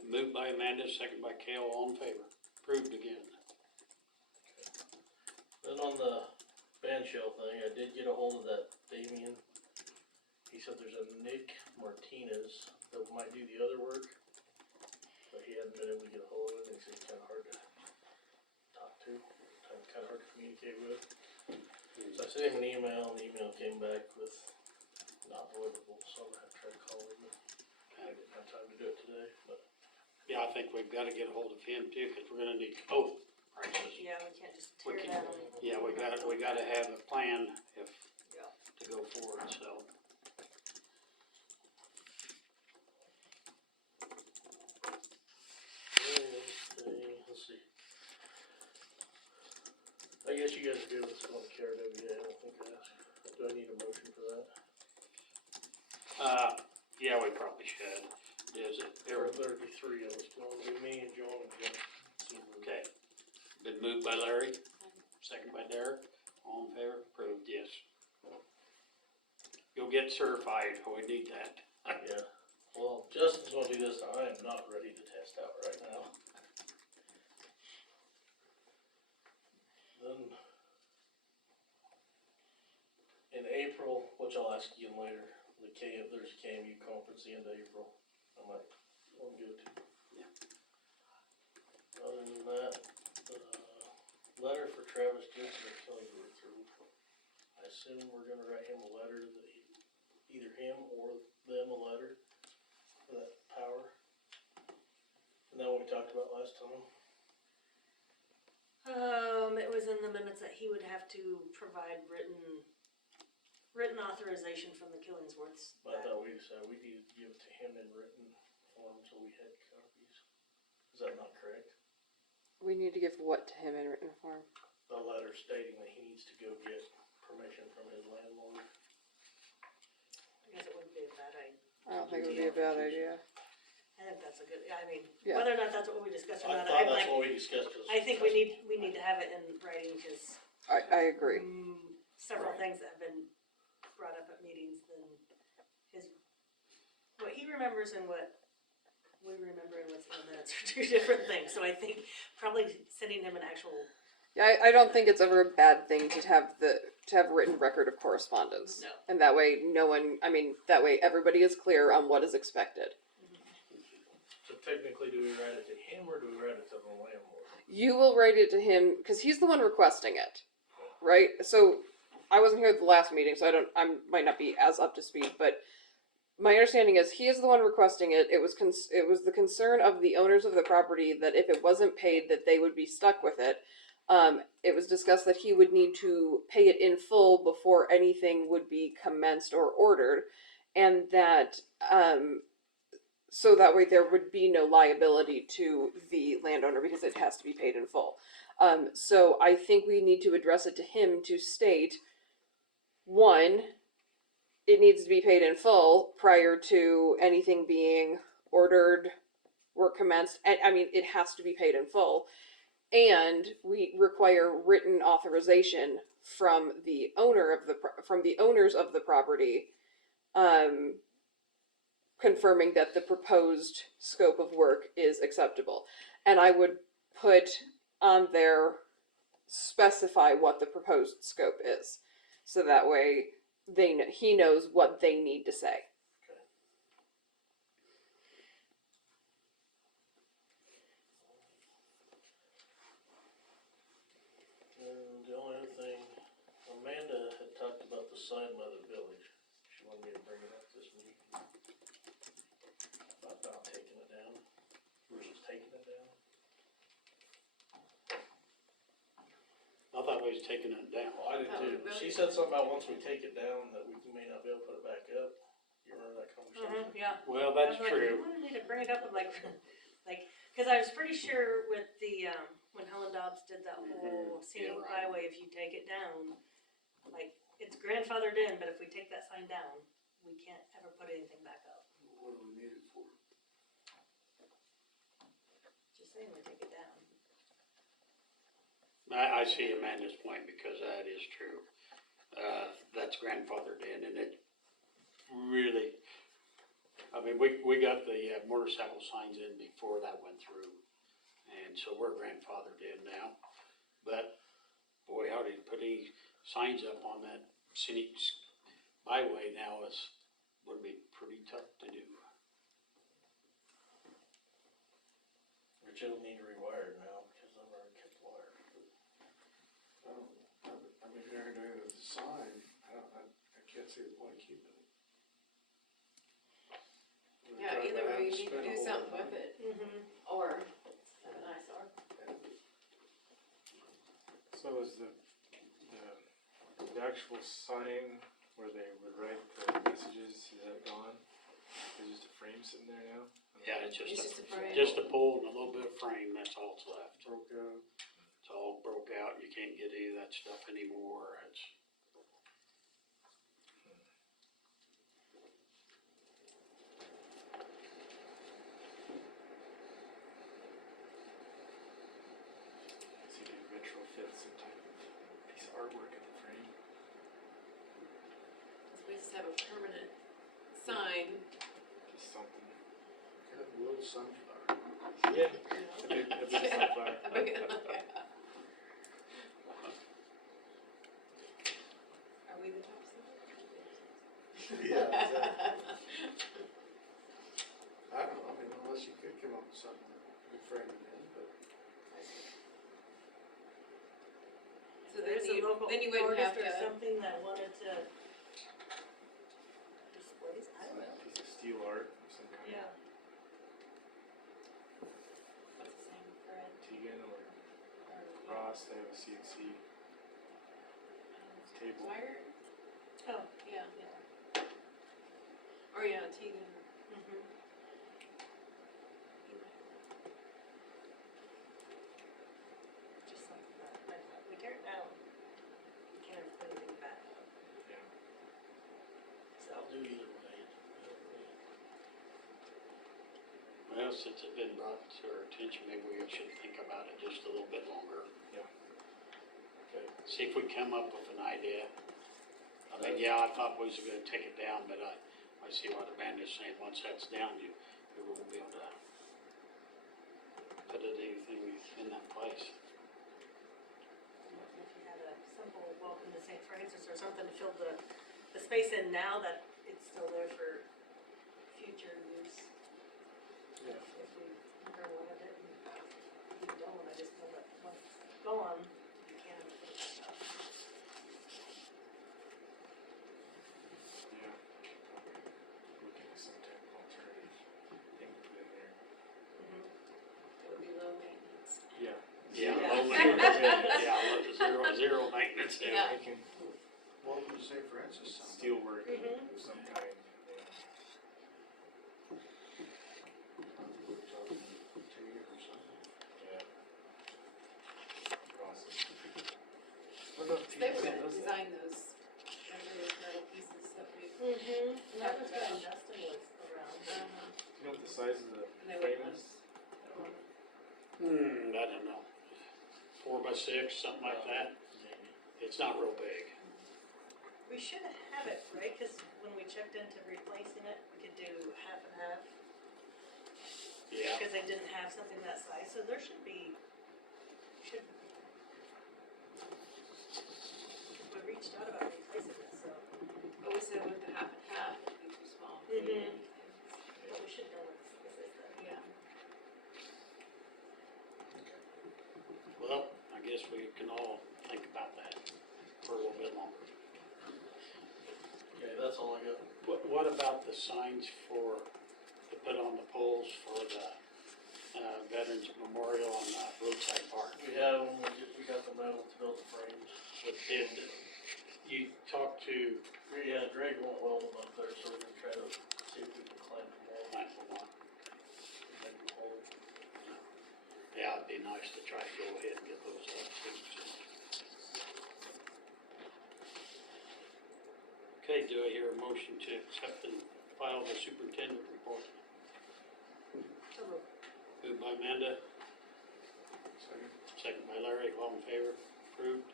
moved by Amanda, second by Kale, all in favor? Approved again. Then on the band shell thing, I did get a hold of that Damien. He said there's a Nick Martinez that might do the other work, but he hadn't been able to get a hold of it. He said it's kinda hard to talk to, kinda hard to communicate with. So I sent him an email, and the email came back with not deliverable, so I'm gonna have to try to call him. I didn't have time to do it today, but. Yeah, I think we've gotta get a hold of him too, cause we're gonna need both prices. Yeah, we can't just We tear can- that on. Yeah, we gotta have a plan if, Yeah. to go forward, so. Let's see. I guess you guys are good with going to KRWA, I don't think I asked. Do I need a motion for that? Yeah, we probably should. Is it, There'd be 3 of us, going to be me and John and Jeff. okay. Been moved by Larry, second by Derek, all in favor? Approved, yes. You'll get certified, we need that. Yeah, well, Justin's gonna do this, I am not ready to test out right now. Then, in April, which I'll ask you later, there's a KMU conference the end of April, I might wanna go to. Yeah. Other than that, assume we're gonna write him a letter that either him or them a letter for that power. And that what we talked about last time. It was in the minutes that he would have to provide written authorization from the Killingsworths. But I thought we decided we needed to give it to him in written form so we had copies. Is that not correct? We need to give what to him in written form? A letter stating that he needs to go get permission from his landlord. I guess it wouldn't be a bad idea. I don't think it would be a bad idea. I think that's a good, I mean, Yeah. whether or not that's what we discussed or I not, thought I'm that's like, what we discussed. I think we need to have it in writing, cause I agree. several things that have been brought up at meetings, then what he remembers and what we remember and what's in the minutes are two different things, so I think probably sending him an actual, Yeah, I don't think it's ever a bad thing to have written record of correspondence. No. And that way that way everybody is clear on what is expected. So technically, do we write it to him or do we write it to the landlord? You will write it to him because he's the one requesting it, right? So I wasn't here at the last meeting, so I might not be as up to speed, but my understanding is he is the one requesting it. It was the concern of the owners of the property that if it wasn't paid, that they would be stuck with it. It was discussed that he would need to pay it in full before anything would be commenced or ordered, and that so that way there would be no liability to the landowner because it has to be paid in full. So I think we need to address it to him to state, one, it needs to be paid in full prior to anything being ordered or commenced. And I mean, it has to be paid in full. And we require written authorization from the owner of from the owners of the property, confirming that the proposed scope of work is acceptable. And I would put on there, specify what the proposed scope is, so that way he knows what they need to say. And the only other thing, Amanda had talked about the sign by the village. She wanted me to bring it up this meeting. About taking it down, versus taking it down. I thought we was taking it down. Well, I did too. She said something about once we take it down, that we may not be able to put it back up. You remember that conversation? yeah. Well, I that's was like, true. you wanted me to bring it up with like, cause I was pretty sure with the, when Helen Dobbs did that whole scenic Yeah, right. byway, if you take it down, like, it's grandfathered in, but if we take that sign down, we can't ever put anything back up. What do we need it for? Just saying, we take it down. I see Amanda's point because that is true. That's grandfathered in and it really, I mean, we got the motorcycle signs in before that went through. And so we're grandfathered in now. But boy, how do you put any signs up on that scenic byway now would be pretty tough to do. Which it'll need rewired now, because I've already kept wire. I mean, if you're gonna do it with a sign, I can't see the point of keeping it. Yeah, either way, you need to do something with it, or have an eyesore. So is the actual sign where they would write the messages, is that gone? There's just a frame sitting there now? Yeah, it's It's just a frame. just a pole and a little bit of frame, that's all that's left. Broke out. It's all broke out, you can't get any of that stuff anymore, it's. So you could retrofit some type of piece of artwork in the frame. We just have a permanent sign. Just something. Got a little sunflower. Yeah. A big sunflower. Are we the top sign? Yeah, exactly. I don't know, I mean, unless you could come up with something that would frame it in, but. So then there's a you, local then you wouldn't have artist or to, something that wanted to displays, I don't know. Piece of steel art of some kind. Yeah. what's his name, Fred? Tegan or Or, Ross, they have a CNC table. Meyer? Oh. Yeah. Or yeah, Tegan. Mm-hmm. Just like that, like that. We tear it down. You can't ever put anything back up. Yeah. So, I'll do either way. Well, since it's been brought to our attention, maybe we should think about it just a little bit longer. Okay. See if we come up with an idea. I mean, yeah, I thought we was gonna take it down, but I see what Amanda's saying, once that's down, you won't be able to put anything in that place. if you had a simple welcome to St. Francis or something to fill the space in now that it's still there for future use. Yeah. If we ever wanted it, and if you don't, I just know that once it's gone, you can't put it back up. Yeah. Looking at some type of alternative thing to put in there. It would be low maintenance. Yeah. Yeah, Yeah. low maintenance, yeah, zero maintenance. Yeah. Making Welcome to St. Francis. sounds like. steel work Mhm. of some kind. Yeah. We were talking Tig or something. Yeah. Awesome. What about So they were Tegan? gonna Those- design those, remember those metal pieces that we, Mm-hmm. And that was when Dustin was around. You know what the size of the and they frame wouldn't is? I don't know, 4x6, something like that, Maybe. it's not real big. We should have it, right? Cause when we checked into replacing it, we could do half and half. Yeah, Cause they didn't have something that size, so there should be, we reached out about replacing it, so, but we said with the half and half, it'd be too small. for Mhm. anything. but we should know what this is then. Yeah. well, I guess we can all think about that for a little bit longer. Okay, that's all I got. What about the signs to put on the poles for the Veterans Memorial on Roadside Park? We have them, we got the metal to build the frames. But did you talk to Yeah, Greg won't weld them up there, so we're gonna try to see if we can climb them all. Mike Lamont? Make them hold. Yeah, it'd be nice to try to go ahead and get those up too. So. Okay, do I hear a motion to accept and file the superintendent report? So moved. Moved by Amanda, Second. second by Larry, all in favor, approved.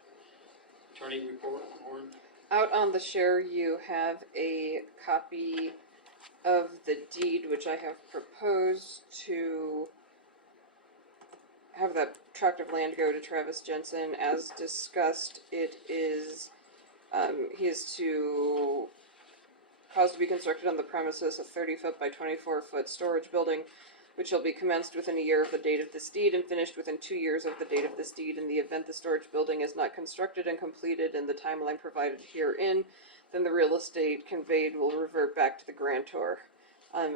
Attorney report, Warren? Out on the share, you have a copy of the deed, which I have proposed to have that tract of land go to Travis Jensen. As discussed, it is, he is to cause to be constructed on the premises a 30-foot by 24-foot storage building, which shall be commenced within a year of the date of this deed and finished within 2 years of the date of this deed. In the event the storage building is not constructed and completed in the timeline provided herein, then the real estate conveyed will revert back to the grantor.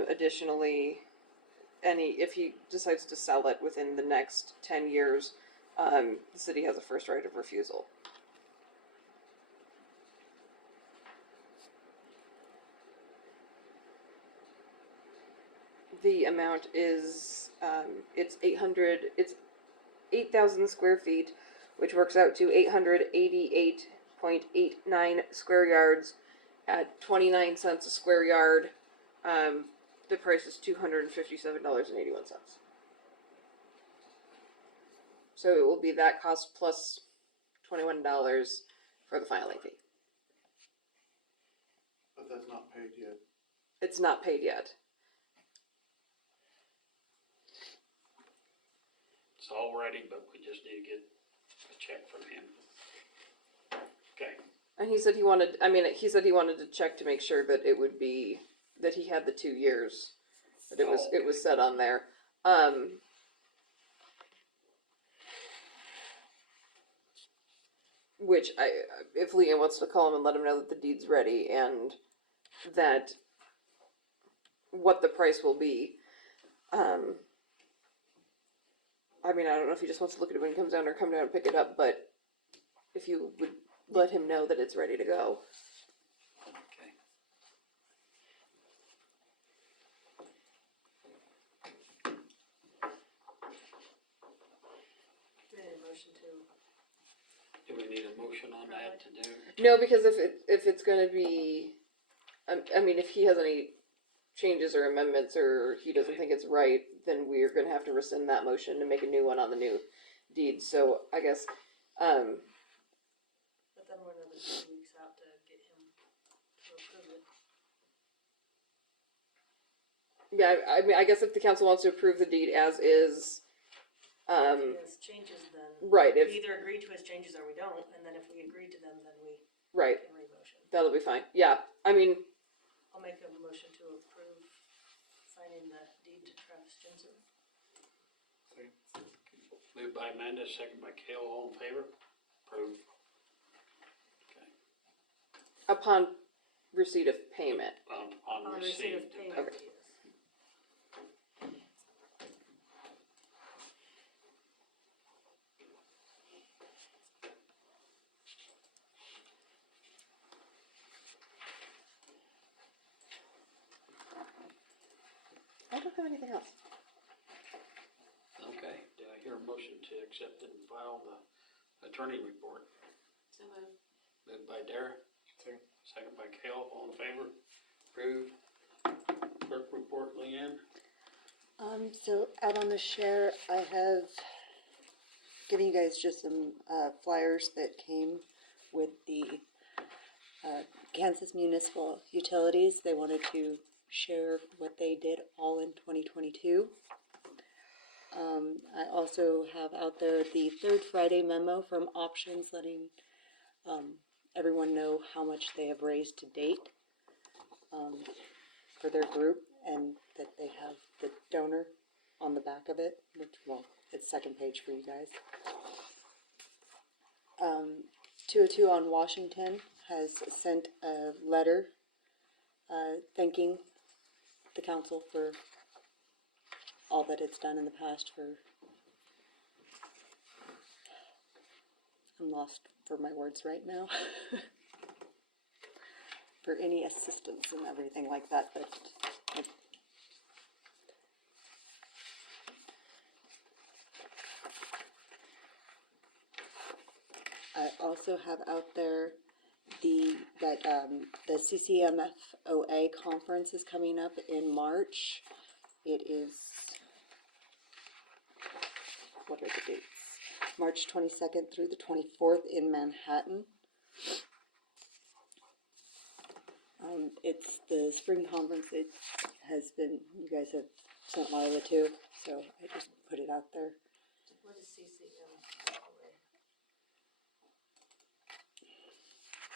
Additionally, if he decides to sell it within the next 10 years, the city has a first right of refusal. The amount is, it's 8,000 square feet, which works out to 888.89 square yards at 29 cents a square yard. The price is $257.81. So it will be that cost plus $21 for the filing fee. But that's not paid yet. It's not paid yet. It's all ready, but we just need to get a check from him. Okay, And he said he wanted to check to make sure that it would be, that he had the 2 years, that it was set on there. which if Leanne wants to call him and let him know that the deed's ready and that what the price will be. I mean, I don't know if he just wants to look at it when he comes down or come down and pick it up, but if you would let him know that it's ready to go. Okay. We need a motion to, Do we need a motion on that to do? No, because if it's gonna be, I mean, if he has any changes or amendments or he doesn't think it's right, then we're gonna have to rescind that motion and make a new one on the new deed. So I guess, but then we're another 2 weeks out to get him to approve it. yeah, I mean, I guess if the council wants to approve the deed as is, If he has changes, then right, we if, either agree to his changes or we don't, and then if we agree to them, then we right, can re-motion. that'll be fine. Yeah, I mean, I'll make a motion to approve signing the deed to Travis Jensen. Moved by Amanda, second by Kale, all in favor? Approved. Okay. upon receipt of payment. On On receipt of receipt. payment, Okay. yes. I don't have anything else. Okay, do I hear a motion to accept and file the attorney report? So moved. Moved by Dara, second by Kale, all in favor? Approved. Clerk report, Leanne? So out on the share, I have given you guys just some flyers that came with the Kansas Municipal Utilities. They wanted to share what they did all in 2022. I also have out there the Third Friday memo from Options letting everyone know how much they have raised to date for their group, and that they have the donor on the back of it, which, well, it's second page for you guys. 202 on Washington has sent a letter thanking the council for all that it's done in the past for, I'm lost for my words right now, for any assistance and everything like that, but I also have out there the CCMFOA conference is coming up in March. It is, what are the dates? March 22nd through the 24th in Manhattan. It's the spring conference. It has been, you guys have sent Lila to, so I just put it out there. What is CCM?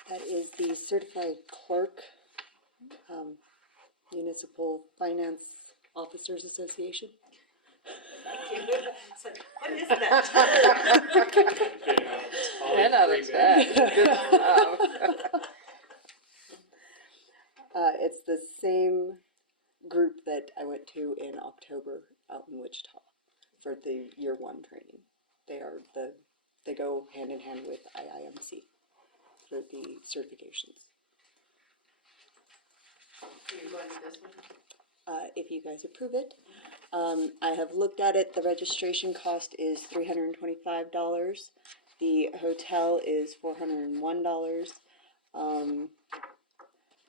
That is the Certified Clerk Municipal Finance Officers Association. Thank you. It's like, what is that? And out of that. Good job. It's the same group that I went to in October out in Wichita for the year one training. They go hand in hand with IIMC for the certifications. So you're going to this one? If you guys approve it. I have looked at it. The registration cost is $325. The hotel is $401.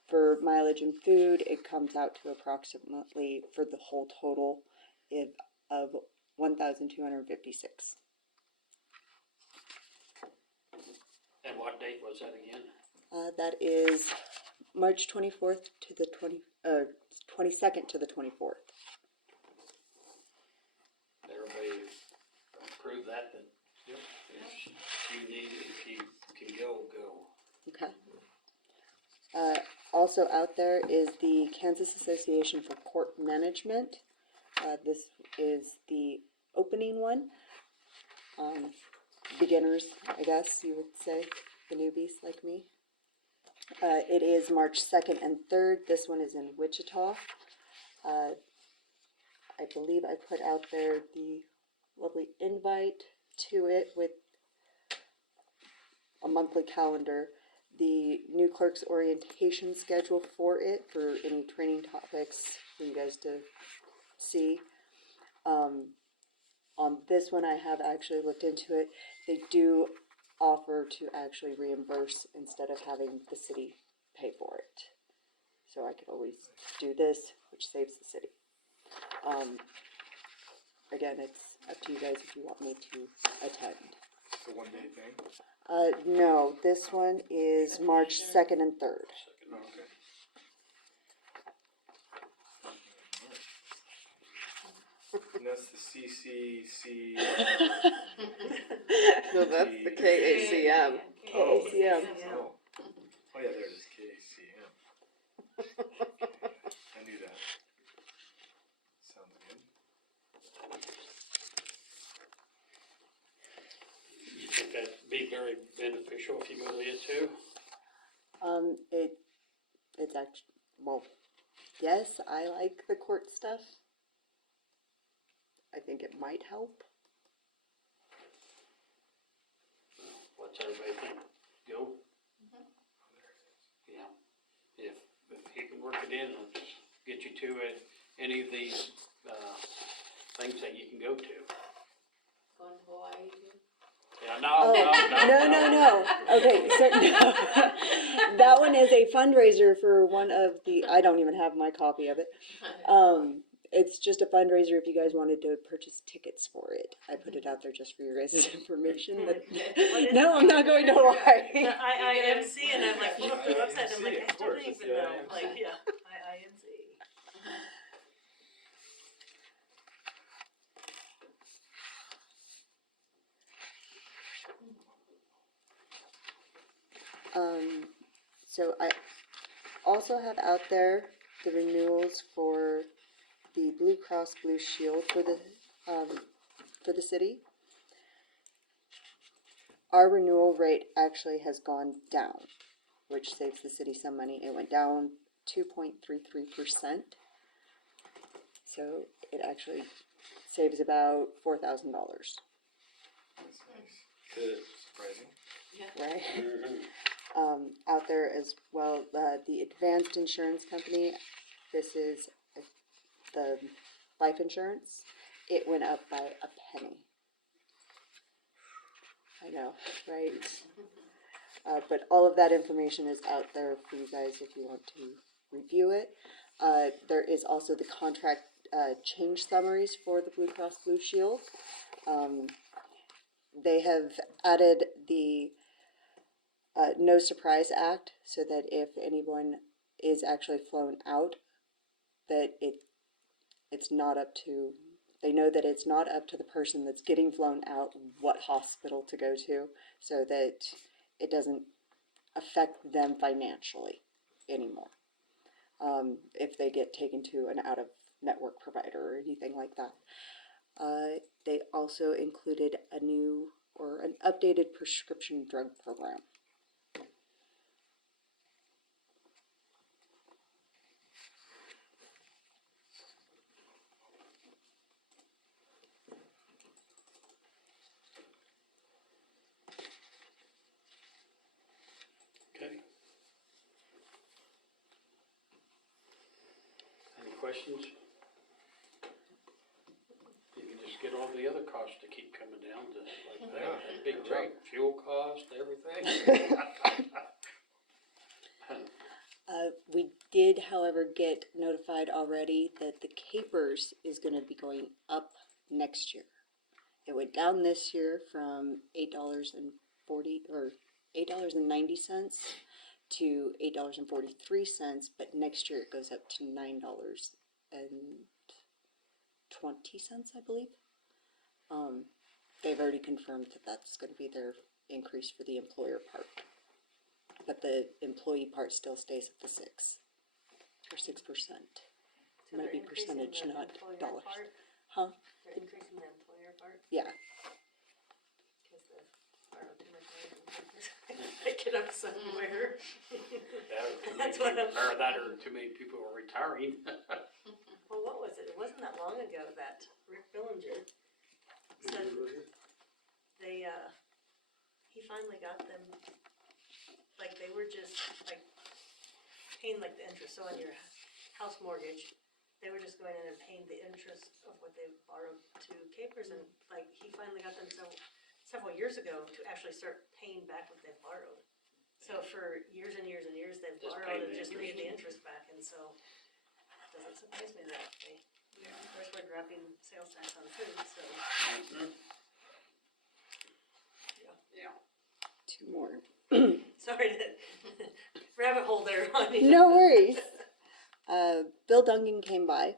For mileage and food, it comes out to approximately, for the whole total, of $1,256. And what date was that again? That is March 24th to the 22nd to the 24th. Everybody approve that then? Yep. If you can go. Okay. Also out there is the Kansas Association for Court Management. This is the opening one. Beginners, I guess you would say. the newbies like me. It is March 2nd and 3rd. This one is in Wichita. I believe I put out there the lovely invite to it with a monthly calendar, the new clerk's orientation schedule for it, for any training topics for you guys to see. On this one, I have actually looked into it. They do offer to actually reimburse instead of having the city pay for it. So I could always do this, which saves the city. Again, it's up to you guys if you want me to attend. It's a one-day thing. No, this one is March 2nd and 3rd. Oh, okay. And that's the CCC. No, that's the KACM. KACM. Oh, oh yeah, there it is, KACM. I knew that. Sounds good. You think that'd be very beneficial if you go to it too? It's actually, well, yes, I like the court stuff. I think it might help. What's everybody think? Go? Yeah. If you can work it in, it'll just get you to any of these, things that you can go to. Going to Hawaii too? Yeah, no. Okay, so no. That one is a fundraiser for one of the, I don't even have my copy of it. It's just a fundraiser if you guys wanted to purchase tickets for it. I put it out there just for your guys' information. But no, I'm not going to The Hawaii. IIMC, and I'm like, pull up their website, and I'm like, IIMC, I still of don't course, it's even the know, IIMC. like, yeah, IIMC. So I also have out there the renewals for the Blue Cross Blue Shield for the city. Our renewal rate actually has gone down, which saves the city some money. It went down 2.33%. So it actually saves about $4,000, That's nice. Good. Surprising. right? Mhm. Out there as well, the Advanced Insurance Company, this is the life insurance. It went up by a penny. I know, right? But all of that information is out there for you guys if you want to review it. There is also the contract change summaries for the Blue Cross Blue Shield. They have added the No Surprise Act so that if anyone is actually flown out, that it's not up to, they know that it's not up to the person that's getting flown out what hospital to go to, so that it doesn't affect them financially anymore. If they get taken to an out-of-network provider or anything like that. They also included a new or an updated prescription drug program. Okay. Any questions? You can just get all the other costs to keep coming down to like that big jump, fuel cost, everything. We did, however, get notified already that the capers is going to be going up next year. It went down this year from $8.40 or $8.90 to $8.43, but next year it goes up to $9.20, I believe. They've already confirmed that that's going to be their increase for the employer part. But the employee part still stays at the 6 or 6%. So It they're might be increasing percentage, the not employer dollars. part? Huh? They're increasing the employer part, Yeah. because the, I don't know too much money from business. it up somewhere. That or too many That's what people- I'm- Or that or too many people are retiring. Well, what was it? It wasn't that long ago that Rick Billinger said they, he finally got them, like, they were just, like, paying like the interest, so on your house mortgage, they were just going in and paying the interest of what they borrowed to Capers, and like, he finally got them several years ago to actually start paying back what they borrowed. So for years and years and years, they've Just borrowed paying and the just paid interest. the interest back, and so, it doesn't surprise me that they, of course, we're dropping sales tax on food, so. Mhm. Yeah. Two more. Sorry to rabbit hole there, Ronnie. No worries. Bill Dungan came by.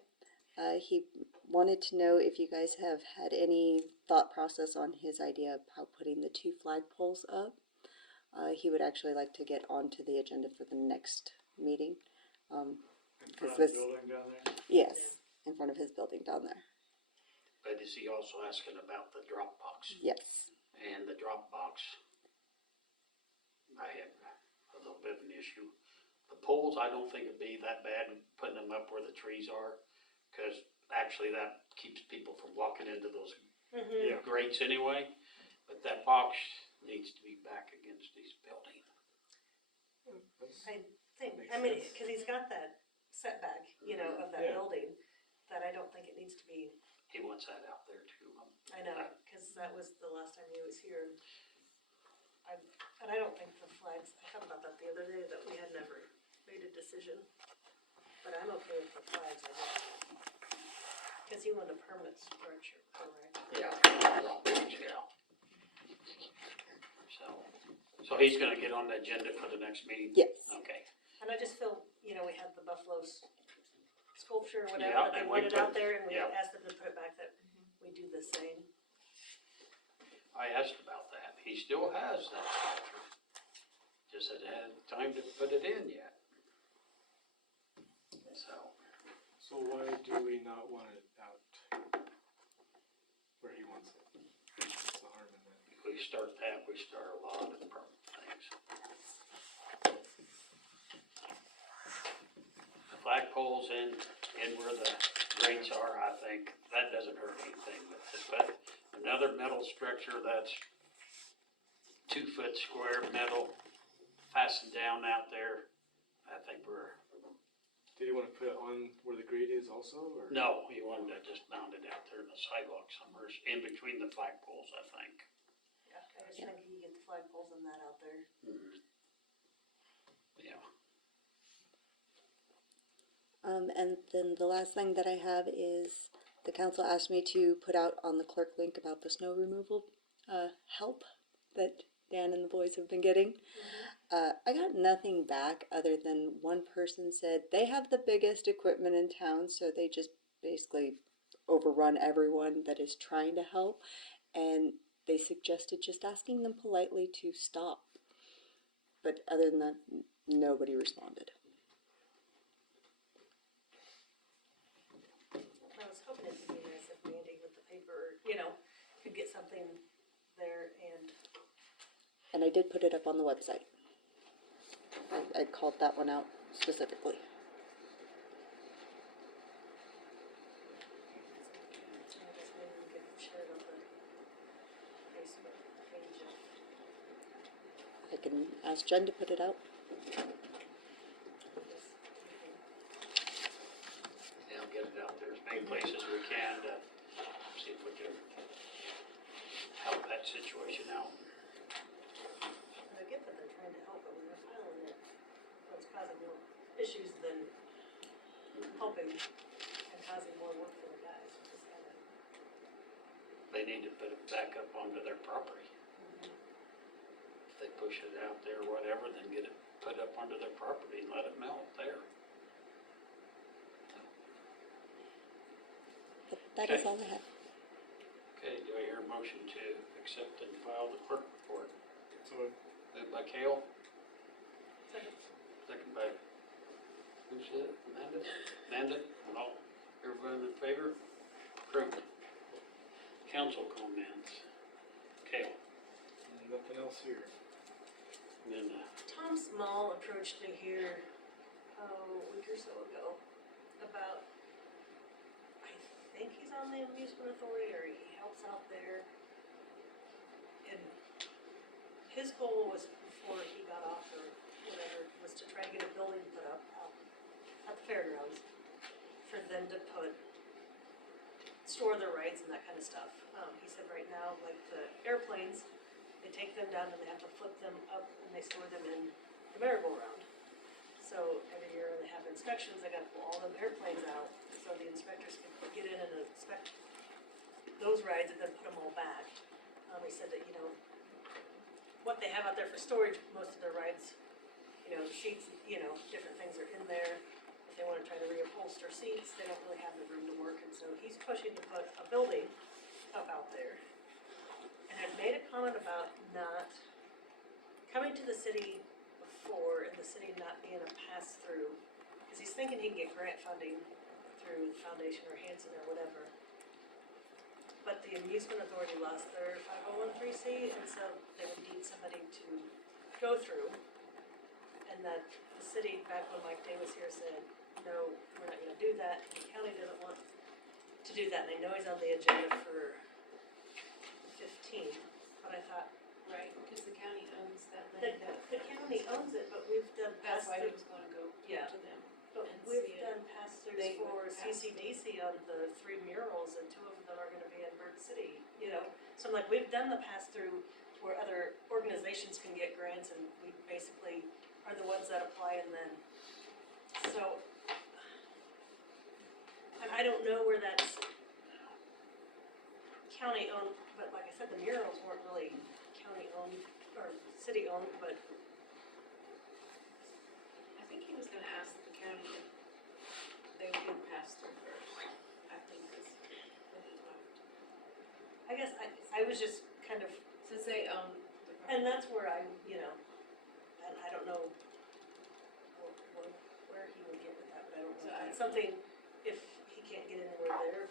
He wanted to know if you guys have had any thought process on his idea of how putting the 2 flagpoles up. He would actually like to get onto the agenda for the next meeting. In Because front of this, the building down there. yes, in front of his building down there. But is he also asking about the drop box? Yes. And the drop box, I have a little bit of an issue. The poles, I don't think it'd be that bad putting them up where the trees are, cause actually that keeps people from walking into those Mhm. grates anyway. But that box needs to be back against his building. I think, Makes I mean, sense. cause he's got that setback, you know, of that Yeah. building, that I don't think it needs to be, He wants that out there too. I know, cause that was the last time he was here. And I don't think the flags, I thought about that the other day, that we had never made a decision. But I'm okay with the flags, I just, cause he wanted a permanent structure, correct? Yeah, drop box, yeah. So he's gonna get on the agenda for the next meeting? Yes. Okay. And I just feel, you know, we had the Buffalo's sculpture or Yeah, whatever that they and we wanted put- out there, and we yeah. asked them to put it back, that we do the same. I asked about that. He still has that sculpture. Just hadn't had time to put it in yet. So why do we not want it out where he wants it? What's the harm in that? If we start that, we start a lot of permanent things. The flagpoles in where the grates are, I think, that doesn't hurt anything. But another metal structure that's 2 foot square metal fastened down out there, I think Did he wanna put it on where the grate is also, or? no, he wanted to just mount it out there in the sidewalk somewhere, in between the flagpoles, I think. Yeah, I just think you get the flagpoles and that out there. Yeah. And then the last thing that I have is the council asked me to put out on the clerk link about the snow removal help that Dan and the boys have been getting. I got nothing back other than one person said they have the biggest equipment in town, so they just basically overrun everyone that is trying to help, and they suggested just asking them politely to stop. But other than that, nobody responded. I was hoping it would be nice if Mandy with the paper, you know, could get something there, and I did put it up on the website. I called that one out specifically. I guess maybe we could share it on the Facebook page. I can ask Jen to put it out. Yeah, get it out there as many places as we can to see if we can help that situation out. I get that they're trying to help, but when they're filing it, what's causing more issues than helping and causing more work for the guys, which is kind of. They need to put it back up onto their property. If they push it out there, whatever, then get it put up onto their property and let it melt there. But that is Okay. all I have. Okay, do I hear a motion to accept and file the clerk report? So, Moved by Kale, Second. second by, who said it? Amanda? Amanda? All, everyone in favor? Approved. Council comments. Kale? nothing else here. And then, Tom Small approached me here, a week or so ago, about, I think he's on the amusement authority, or he helps out there. And his goal was, before he got off or whatever, was to try to get a building put up out at the fairgrounds for them to store their rides and that kind of stuff. He said right now, like the airplanes, they take them down and they have to flip them up and they store them in the merry-go-round. So every year they have inspections, they gotta pull all them airplanes out, so the inspectors can get in and inspect those rides and then put them all back. He said that, what they have out there for storage, most of their rides, sheets, different things are in there. If they wanna try to reupholster seats, they don't really have the room to work, and so he's pushing to put a building up out there. And had made a comment about not coming to the city before and the city not being a pass-through, cause he's thinking he can get grant funding through the foundation or Hanson or whatever. But the amusement authority lost their 501(c), and so they would need somebody to go through. And that the city, back when Mike Day was here, said, no, we're not gonna do that, the county doesn't want to do that, and I know he's on the agenda for the 15th, but I thought, Right, because the county owns that the, land. the county owns it, but we've done That's why he pass-through, was gonna go Yeah. to them. but and we've see it. done pass-throughs They for would pass CCDC on the 3 murals, and 2 of them are gonna be in Bird City, So I'm like, we've done the pass-through where other organizations can get grants, and we basically are the ones that apply, and then, so. And I don't know where that's county owned, but like I said, the murals weren't really county owned or city owned, but I think he was gonna ask the county if they would pass through first, I think is what he talked. I guess I was just kind of, Since they own the and property. that's where I, and I don't know where he would get with that, but I don't know. So I It's don't know. something, if he can't get anywhere there,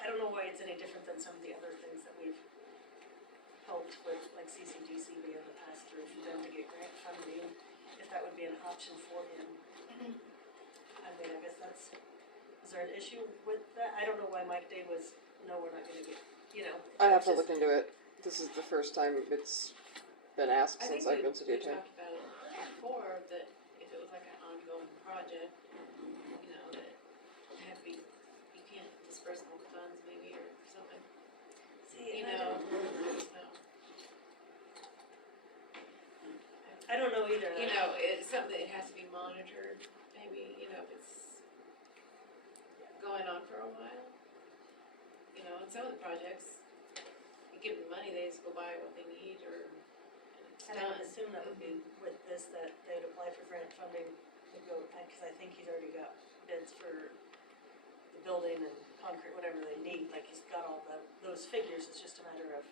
I don't know why it's any different than some of the other things that we've helped with, like CCDC being able to pass through for them to get grant funding, if that would be an option for him. I mean, I guess is there an issue with that? I don't know why Mike Day was, no, we're not gonna get, I have to it's look into it. This is the first time it's been asked I since think I've been city we attorney. talked about it before, that if it was like an ongoing project, that it had to be, you can't disperse all the funds maybe or something, See, you and know, so. I don't know either. It's something that has to be monitored, maybe, if it's going on for a while. And some of the projects, you give them money, they just go buy what they need and it's And I done. would assume that would be with this, that they would apply for grant funding to go, cause I think he's already got bids for the building and concrete, whatever they need, like he's got all those figures, it's just a matter of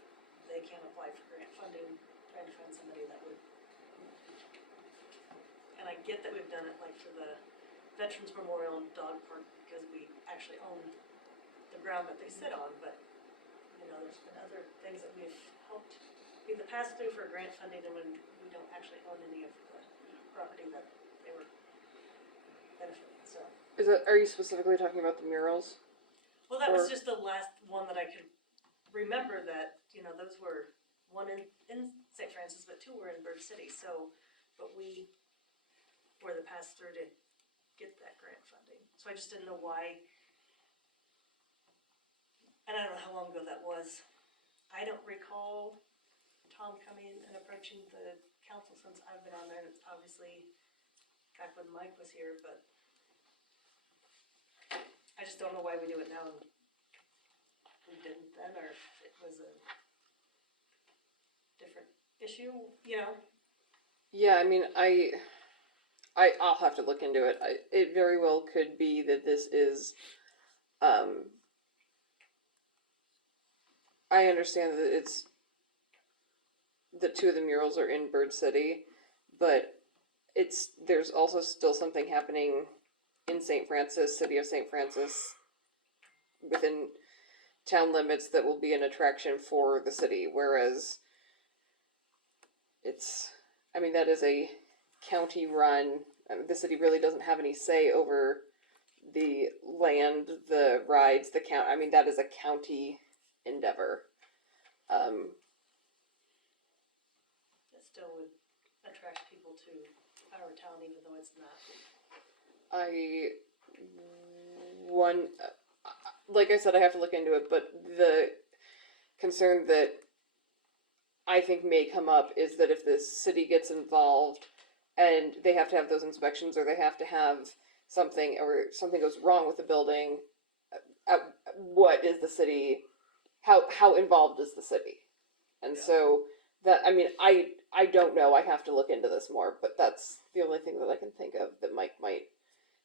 they can't apply for grant funding, trying to find somebody that would. And I get that we've done it like for the Veterans Memorial and Dog Park, because we actually own the ground that they sit on, but, there's been other things that we've helped be the pass-through for grant funding, and when we don't actually own any of the property that they were benefiting, so. Are you specifically talking about the murals? Well, that was Or- just the last one that I could remember that, those were one in St. Francis, but 2 were in Bird City, so, but we were the pass-through to get that grant funding, so I just didn't know why. And I don't know how long ago that was. I don't recall Tom coming and approaching the council since I've been on there, and it's obviously back when Mike was here, but I just don't know why we do it now and we didn't then, or if it was a different issue, Yeah, I mean, I'll have to look into it. It very well could be that this is, I understand that the 2 of the murals are in Bird City, but there's also still something happening in St. Francis, city of St. Francis, within town limits that will be an attraction for the city, whereas it's I mean, that is a county run, the city really doesn't have any say over the land, the rides, the count, I mean, that is a county endeavor. It still would attract people to our town, even though it's not. Like I said, I have to look into it, but the concern that I think may come up is that if the city gets involved and they have to have those inspections, or they have to have something, or something goes wrong with the building, what is the city, how involved is the city? And so that, I mean, I don't know, I have to look into this more, but that's the only thing that I can think of that Mike might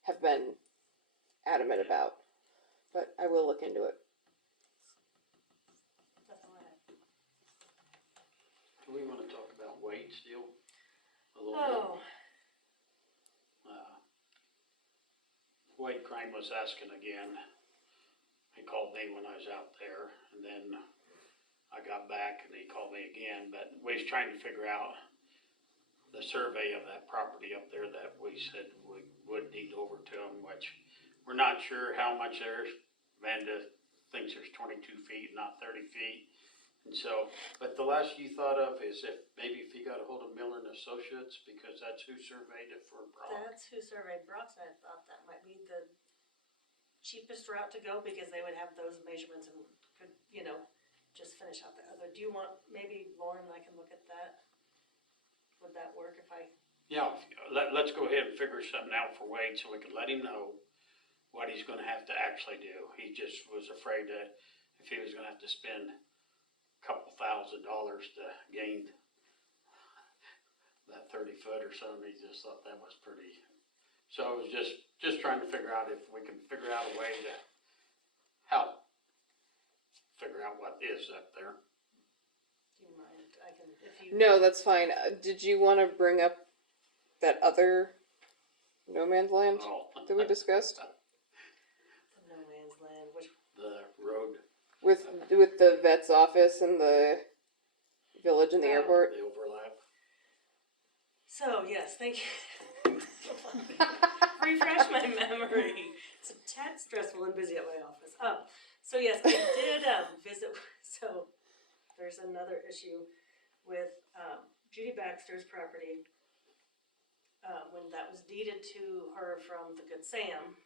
have been adamant about. But I will look into it. That's all I have. Do we wanna talk about Wade still? A little Oh, bit? Wade Crane was asking again. He called me when I was out there, and then I got back and he called me again, but we was trying to figure out the survey of that property up there that we said we would need over to him, which we're not sure how much there's. Vanda thinks there's 22 feet, not 30 feet. And so, but the last you thought of is if maybe if he got a hold of Miller and Associates, because that's who surveyed it for Brock. that's who surveyed Brock's, and I thought that might be the cheapest route to go, because they would have those measurements and could, just finish out the other. Do you want, maybe Lauren, I can look at that? Would that work if I? Yeah, let's go ahead and figure something out for Wade so we can let him know what he's gonna have to actually do. He just was afraid that if he was gonna have to spend $2,000 to gain that 30 foot or something, he just thought that was pretty. So it was just trying to figure out if we can figure out a way to help figure out what is up there. Do you mind? I can, if you. No, that's fine. Did you want to bring up that other no man's land Oh, that we discussed The no man's land, which, the road, with the vet's office and the village and the Oh. airport? the overlap. so yes, thank you. Refresh my memory. It's a tad stressful and busy at my office. So yes, I did, visit, so there's another issue with, Judy Baxter's property. When that was deeded to her from the Good Sam.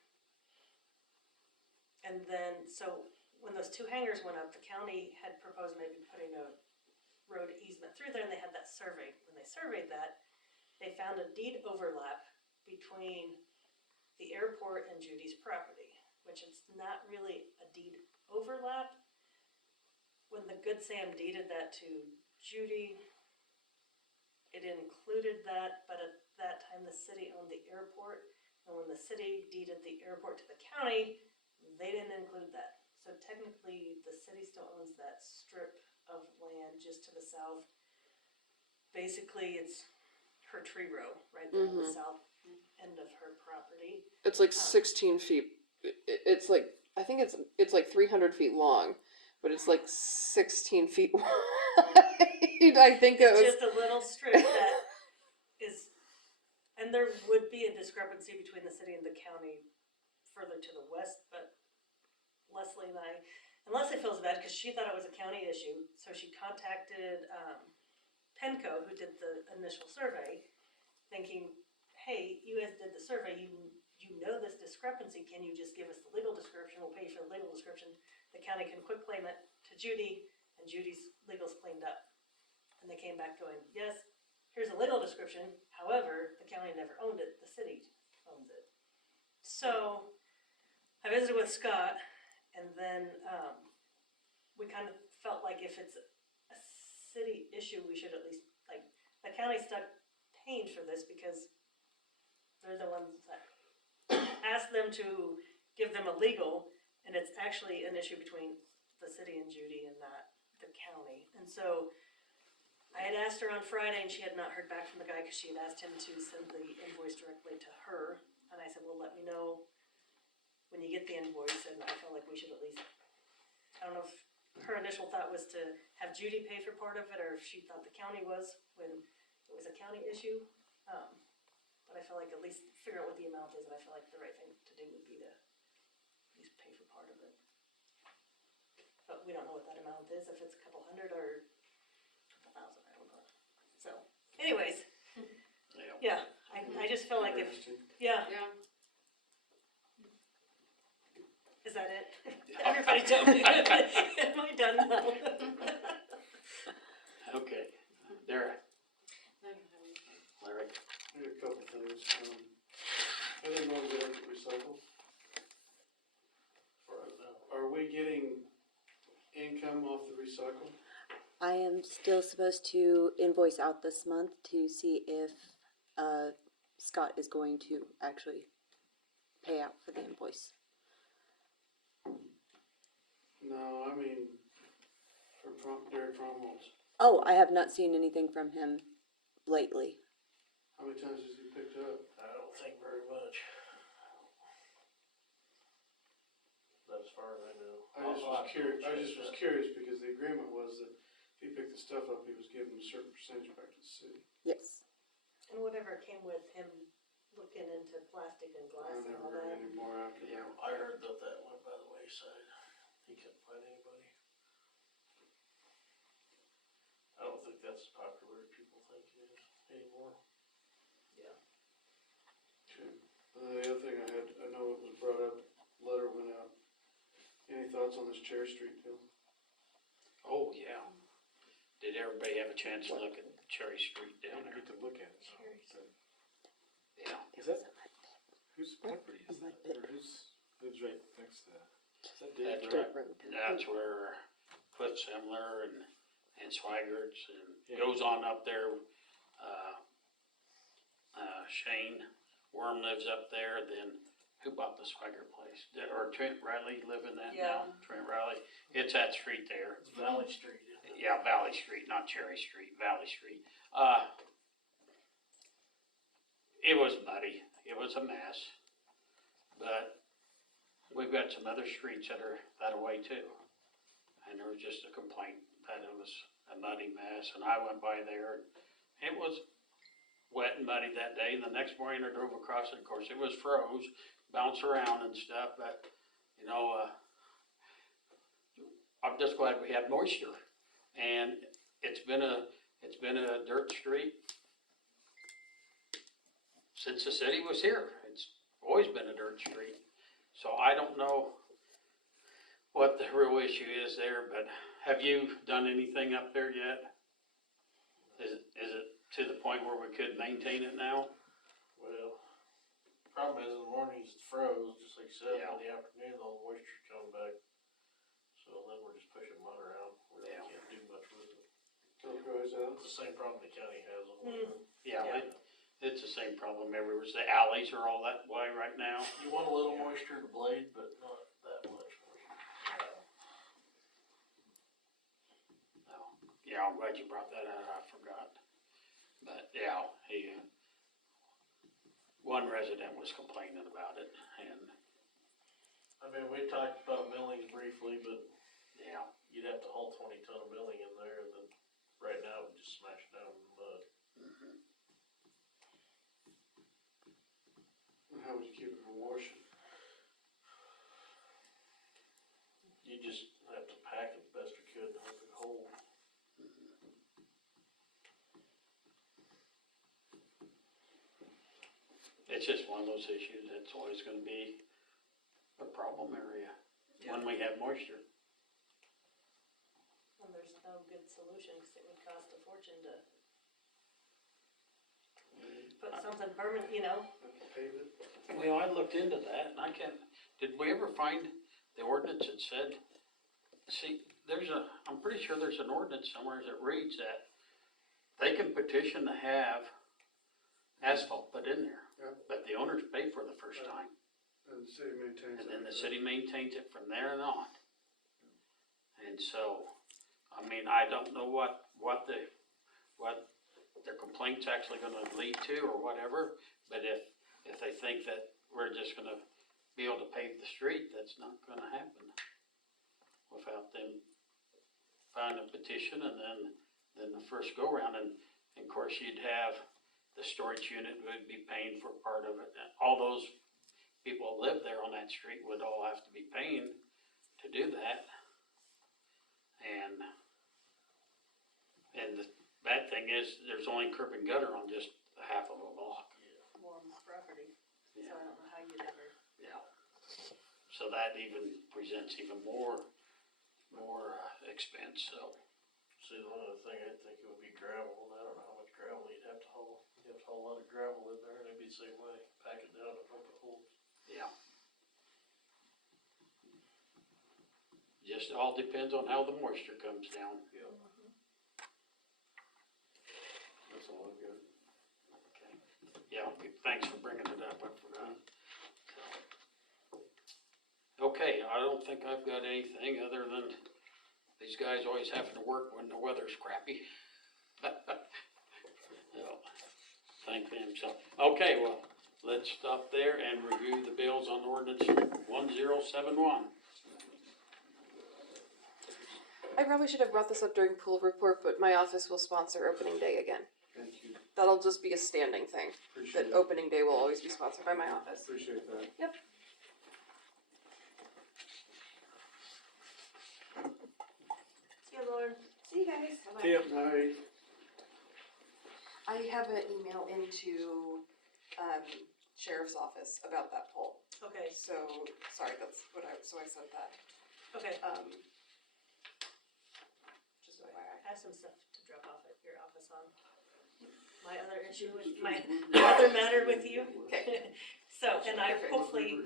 And then, so when those two hangars went up, the county had proposed maybe putting a road easement through there, and they had that surveyed. When they surveyed that, they found a deed overlap between the airport and Judy's property, which is not really a deed overlap. When the Good Sam deeded that to Judy, it included that, but at that time the city owned the airport, and when the city deeded the airport to the county, they didn't include that. So technically, the city still owns that strip of land just to the south. Basically, it's her tree row right there on the south end of her property. It's like 16 feet. It's like, I think it's like 300 feet long, but it's like 16 feet wide. I think it was. Just a little strip that is, and there would be a discrepancy between the city and the county further to the west, but Leslie and Leslie feels bad because she thought it was a county issue, so she contacted Penco, who did the initial survey, thinking, hey, you guys did the survey, you know this discrepancy, can you just give us the legal description, we'll pay you for the legal description, the county can quick claim it to Judy, and Judy's legal's cleaned up. And they came back going, yes, here's a legal description, however, the county never owned it, the city owns it. So, I visited with Scott, and then, we kind of felt like if it's a city issue, we should at least, like, the county stuck paying for this because they're the ones that asked them to give them a legal, and it's actually an issue between the city and Judy and not the county. And so, I had asked her on Friday, and she had not heard back from the guy because she had asked him to send the invoice directly to her. And I said, well, let me know when you get the invoice, and I felt like we should at least, I don't know if her initial thought was to have Judy pay for part of it, or if she thought the county was, when it was a county issue. But I feel like at least figure out what the amount is, and I feel like the right thing to do would be to at least pay for part of it. But we don't know what that amount is, if it's a couple hundred or a couple thousand, I don't know. So, anyways, Yeah. yeah, I just feel like if, Interesting. yeah, Yeah. is that it? Everybody tell me, am I done now? Okay, Dara, I don't have anything. Larry, I got a couple things, anything over there at recycle? For right now. Are we getting income off the recycle? I am still supposed to invoice out this month to see if, Scott is going to actually pay out for the invoice. No, I mean, from Derek Cromwell's. Oh, I have not seen anything from him lately. How many times has he picked up? I don't think very much. That's as far as I know. I just was curious because the agreement was that if he picked the stuff up, he was giving a certain percentage back to the city. Yes. And whatever came with him looking into plastic and I glass and never all heard that. any more after Yeah. that. I heard that that went by the wayside. He couldn't find anybody. I don't think that's as popular as people think it is anymore. Okay. The other thing I know it was brought up, letter went out. Any thoughts on this Cherry Street deal? oh, yeah. Did everybody have a chance to look at Cherry Street I down didn't there? get to look at it, so. Yeah. Is that, whose property is mud that, pit. or who's, lives right next to that? Is that That's Dave? right. Road. That's where Cliff Semler and Swiggert's and Yeah. goes on up there. Shane Worm lives up there, then who bought the Swigert place? Or Trent Riley live in that now? Yeah. Trent Riley, it's that street there. It's Valley Street, isn't it? Yeah, Valley Street, not Cherry Street, Valley Street. It was muddy, it was a mess, but we've got some other streets that are that way too. And there was just a complaint that it was a muddy mess, and I went by there, and it was wet and muddy that day, and the next morning I drove across it, of course, it was froze, bounced around and stuff, but, you know, I'm just glad we had moisture. And it's been a dirt street since the city was here. It's always been a dirt street. So I don't know what the real issue is there, but have you done anything up there yet? Is it to the point where we could maintain it now? Well, problem is in the mornings it's froze, just like you said, Yeah. in the afternoon all the moisture's coming back. So then we're just pushing mud around, we really Yeah. can't do much with it. Till it dries out? It's the same problem the county has on Yeah, Yeah. it's the same problem everywhere. The alleys are all that way right now. You want a little moisture in the blade, but not that much moisture. Oh, yeah, I'm glad you brought that out, I forgot. But, yeah, one resident was complaining about it, and, I mean, we talked about milling briefly, but yeah, you'd have to haul 20 ton of milling in there, and then right now we just smash it down in the mud. And how would you keep it from washing? You just have to pack it the best you could and hope it holds. it's just one of those issues that's always gonna be a problem area when we have moisture. And there's no good solution, cause it would cost a fortune to put something permanent, you know? Have to pave it? Well, I looked into that, and I can't, did we ever find the ordinance that said, see, I'm pretty sure there's an ordinance somewhere that reads that they can petition to have asphalt put in there, Yeah. but the owners pay for the first time, And the city maintains it. and then the city maintains it from there and on. And so, I mean, I don't know what their complaint's actually gonna lead to or whatever, but if they think that we're just gonna be able to pave the street, that's not gonna happen without them filing a petition and then the first go-round. And And of course, you'd have the storage unit would be paying for part of it. And all those people that live there on that street would all have to be paying to do that. And the bad thing is, there's only curb and gutter on just half of a block. More on the property, so I don't know how you'd ever. Yeah. So that even presents even more expense, so. See, one other thing, I think it would be gravel, and I don't know how much gravel you'd have to haul. You'd have to haul a lot of gravel in there, and it'd be the same way, pack it down and pump it holes. Yeah. Just all depends on how the moisture comes down. That's all I've got. Okay. Yeah, thanks for bringing it up, I forgot. Okay, I don't think I've got anything other than these guys always having to work when the weather's crappy. So, thank them, so, okay, well, let's stop there and review the bills on ordinance 1071. I probably should have brought this up during pool report, but my office will sponsor opening day again. Thank you, That'll just be a standing thing. appreciate That it, opening day will always be sponsored by my office. appreciate that. See you, Lauren. See you guys. See ya. Night. I have an email into sheriff's office about that poll. Okay, So sorry, that's what I sent that. okay. Just FYI. I have some stuff to drop off at your office on my other issue with, my other matter with you. Okay. So, and I Perfect. hopefully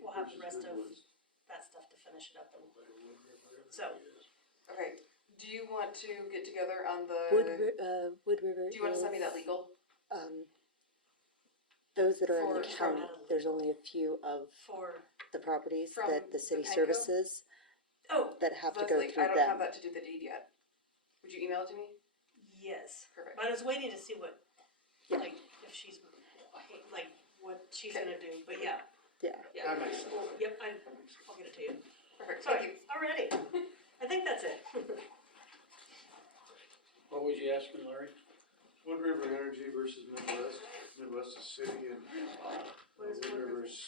will have the rest of that stuff to finish it up and, so, Okay. Do you want to get together on the? Wood River Do you want to send me is, that legal? those that are in the For- county, there's only a few of for, the properties From that the city the Panko? services oh, that have to go Leslie, through I don't have them. that to do the deed yet. Would you email it to me? yes. Perfect. But I was waiting to see what, Yeah. like, if she's, like, what she's Okay. gonna do, but yeah, Yeah, yeah. That makes sense. Well, yep, I'll get it to you. Perfect. Thank you. Sorry, already. I think that's it. What was you asking, Larry? Wood River Energy versus Midwest. Midwest is city and What is Wood Wood River? River's,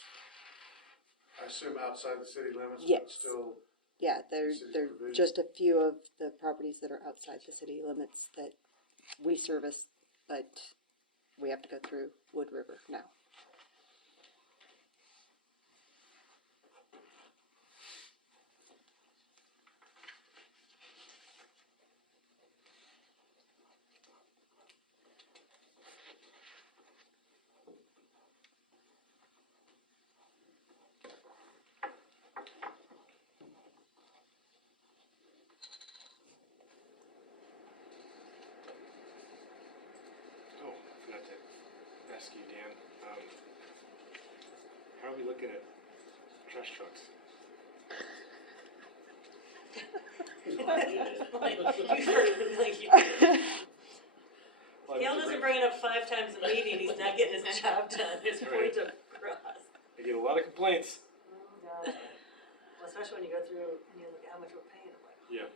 I assume outside the city limits, but Yes. still, yeah, there's City's provision. just a few of the properties that are outside the city limits that we service, but we have to go through Wood River now. Oh, I forgot to ask you, Dan. How are we looking at trash trucks? Like, Well, I Gail need to doesn't bring- bring it up 5 times a meeting, he's not getting his job done, his Right. point across. I get a lot of complaints. Oh, God. Well, especially when you go through and you look at how much we're paying, I'm like, Yeah. I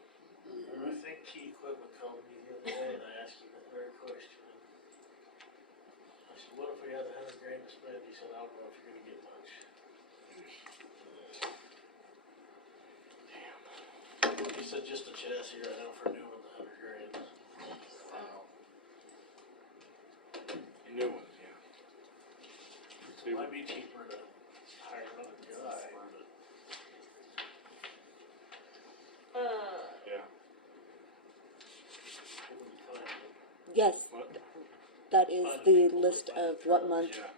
think Key Equipment called me the other day and I asked him that very question. I said, what if we had $100,000 to spend? He said, I don't know if you're gonna get much. Damn. He said, just a chassis right now for new one, $100,000. Wow. New ones, yeah. It might be cheaper to hire another guy, but Yeah. it would be fine. Yes, What? that is the list of what month Yeah.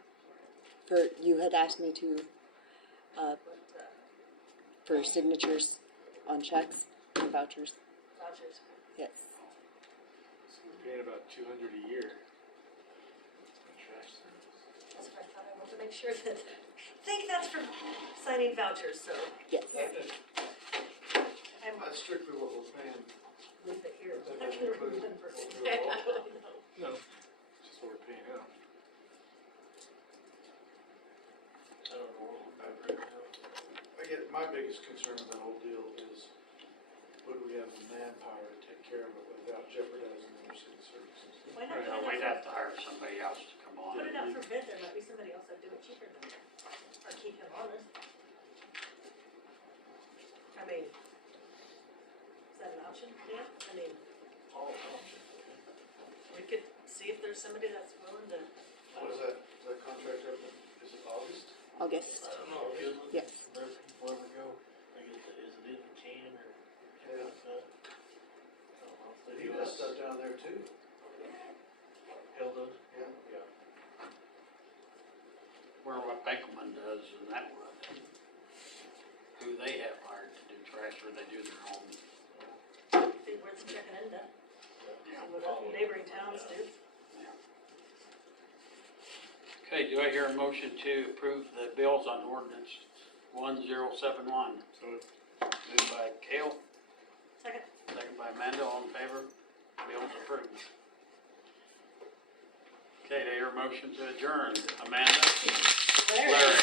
for, you had asked me to, but, for signatures on checks and vouchers, vouchers. yes. So we're paying about $200 a year on trash service. That's what I thought, I wanted to make sure that, I think that's for signing vouchers, so Yes, I'm, that's strictly what we're paying. leave it here. That I doesn't can include remember. what No, it's just what we're paying out. I don't know what we're doing right now. I get, my biggest concern with that whole deal is, would we have the manpower to take care of it without jeopardizing the city services? Why not go we'd have to hire somebody else to come on. Put it out for bid, there might be somebody else that'd do it cheaper than that, or keep him honest. I mean, is that an option, yeah? I mean, Oh, we could see if there's somebody that's willing to, What is that contract up in, is it August? August, I don't know, is it? yes. Where people ever go, like, is it in the can or something like that? I don't know if they You do got that. stuff down there too. Hilda? Yeah. Yeah. Where what Bakelman does and that wood. Who they have hired to do trash or they do their own. see where it's checking into, Yeah. see what other neighboring towns do. Okay, do I hear a motion to approve the bills on ordinance 1071? So Moved by Kale, Second. second by Amanda, all in favor? Bills approved. Okay, do I hear a motion to adjourn? Amanda? Larry. Larry.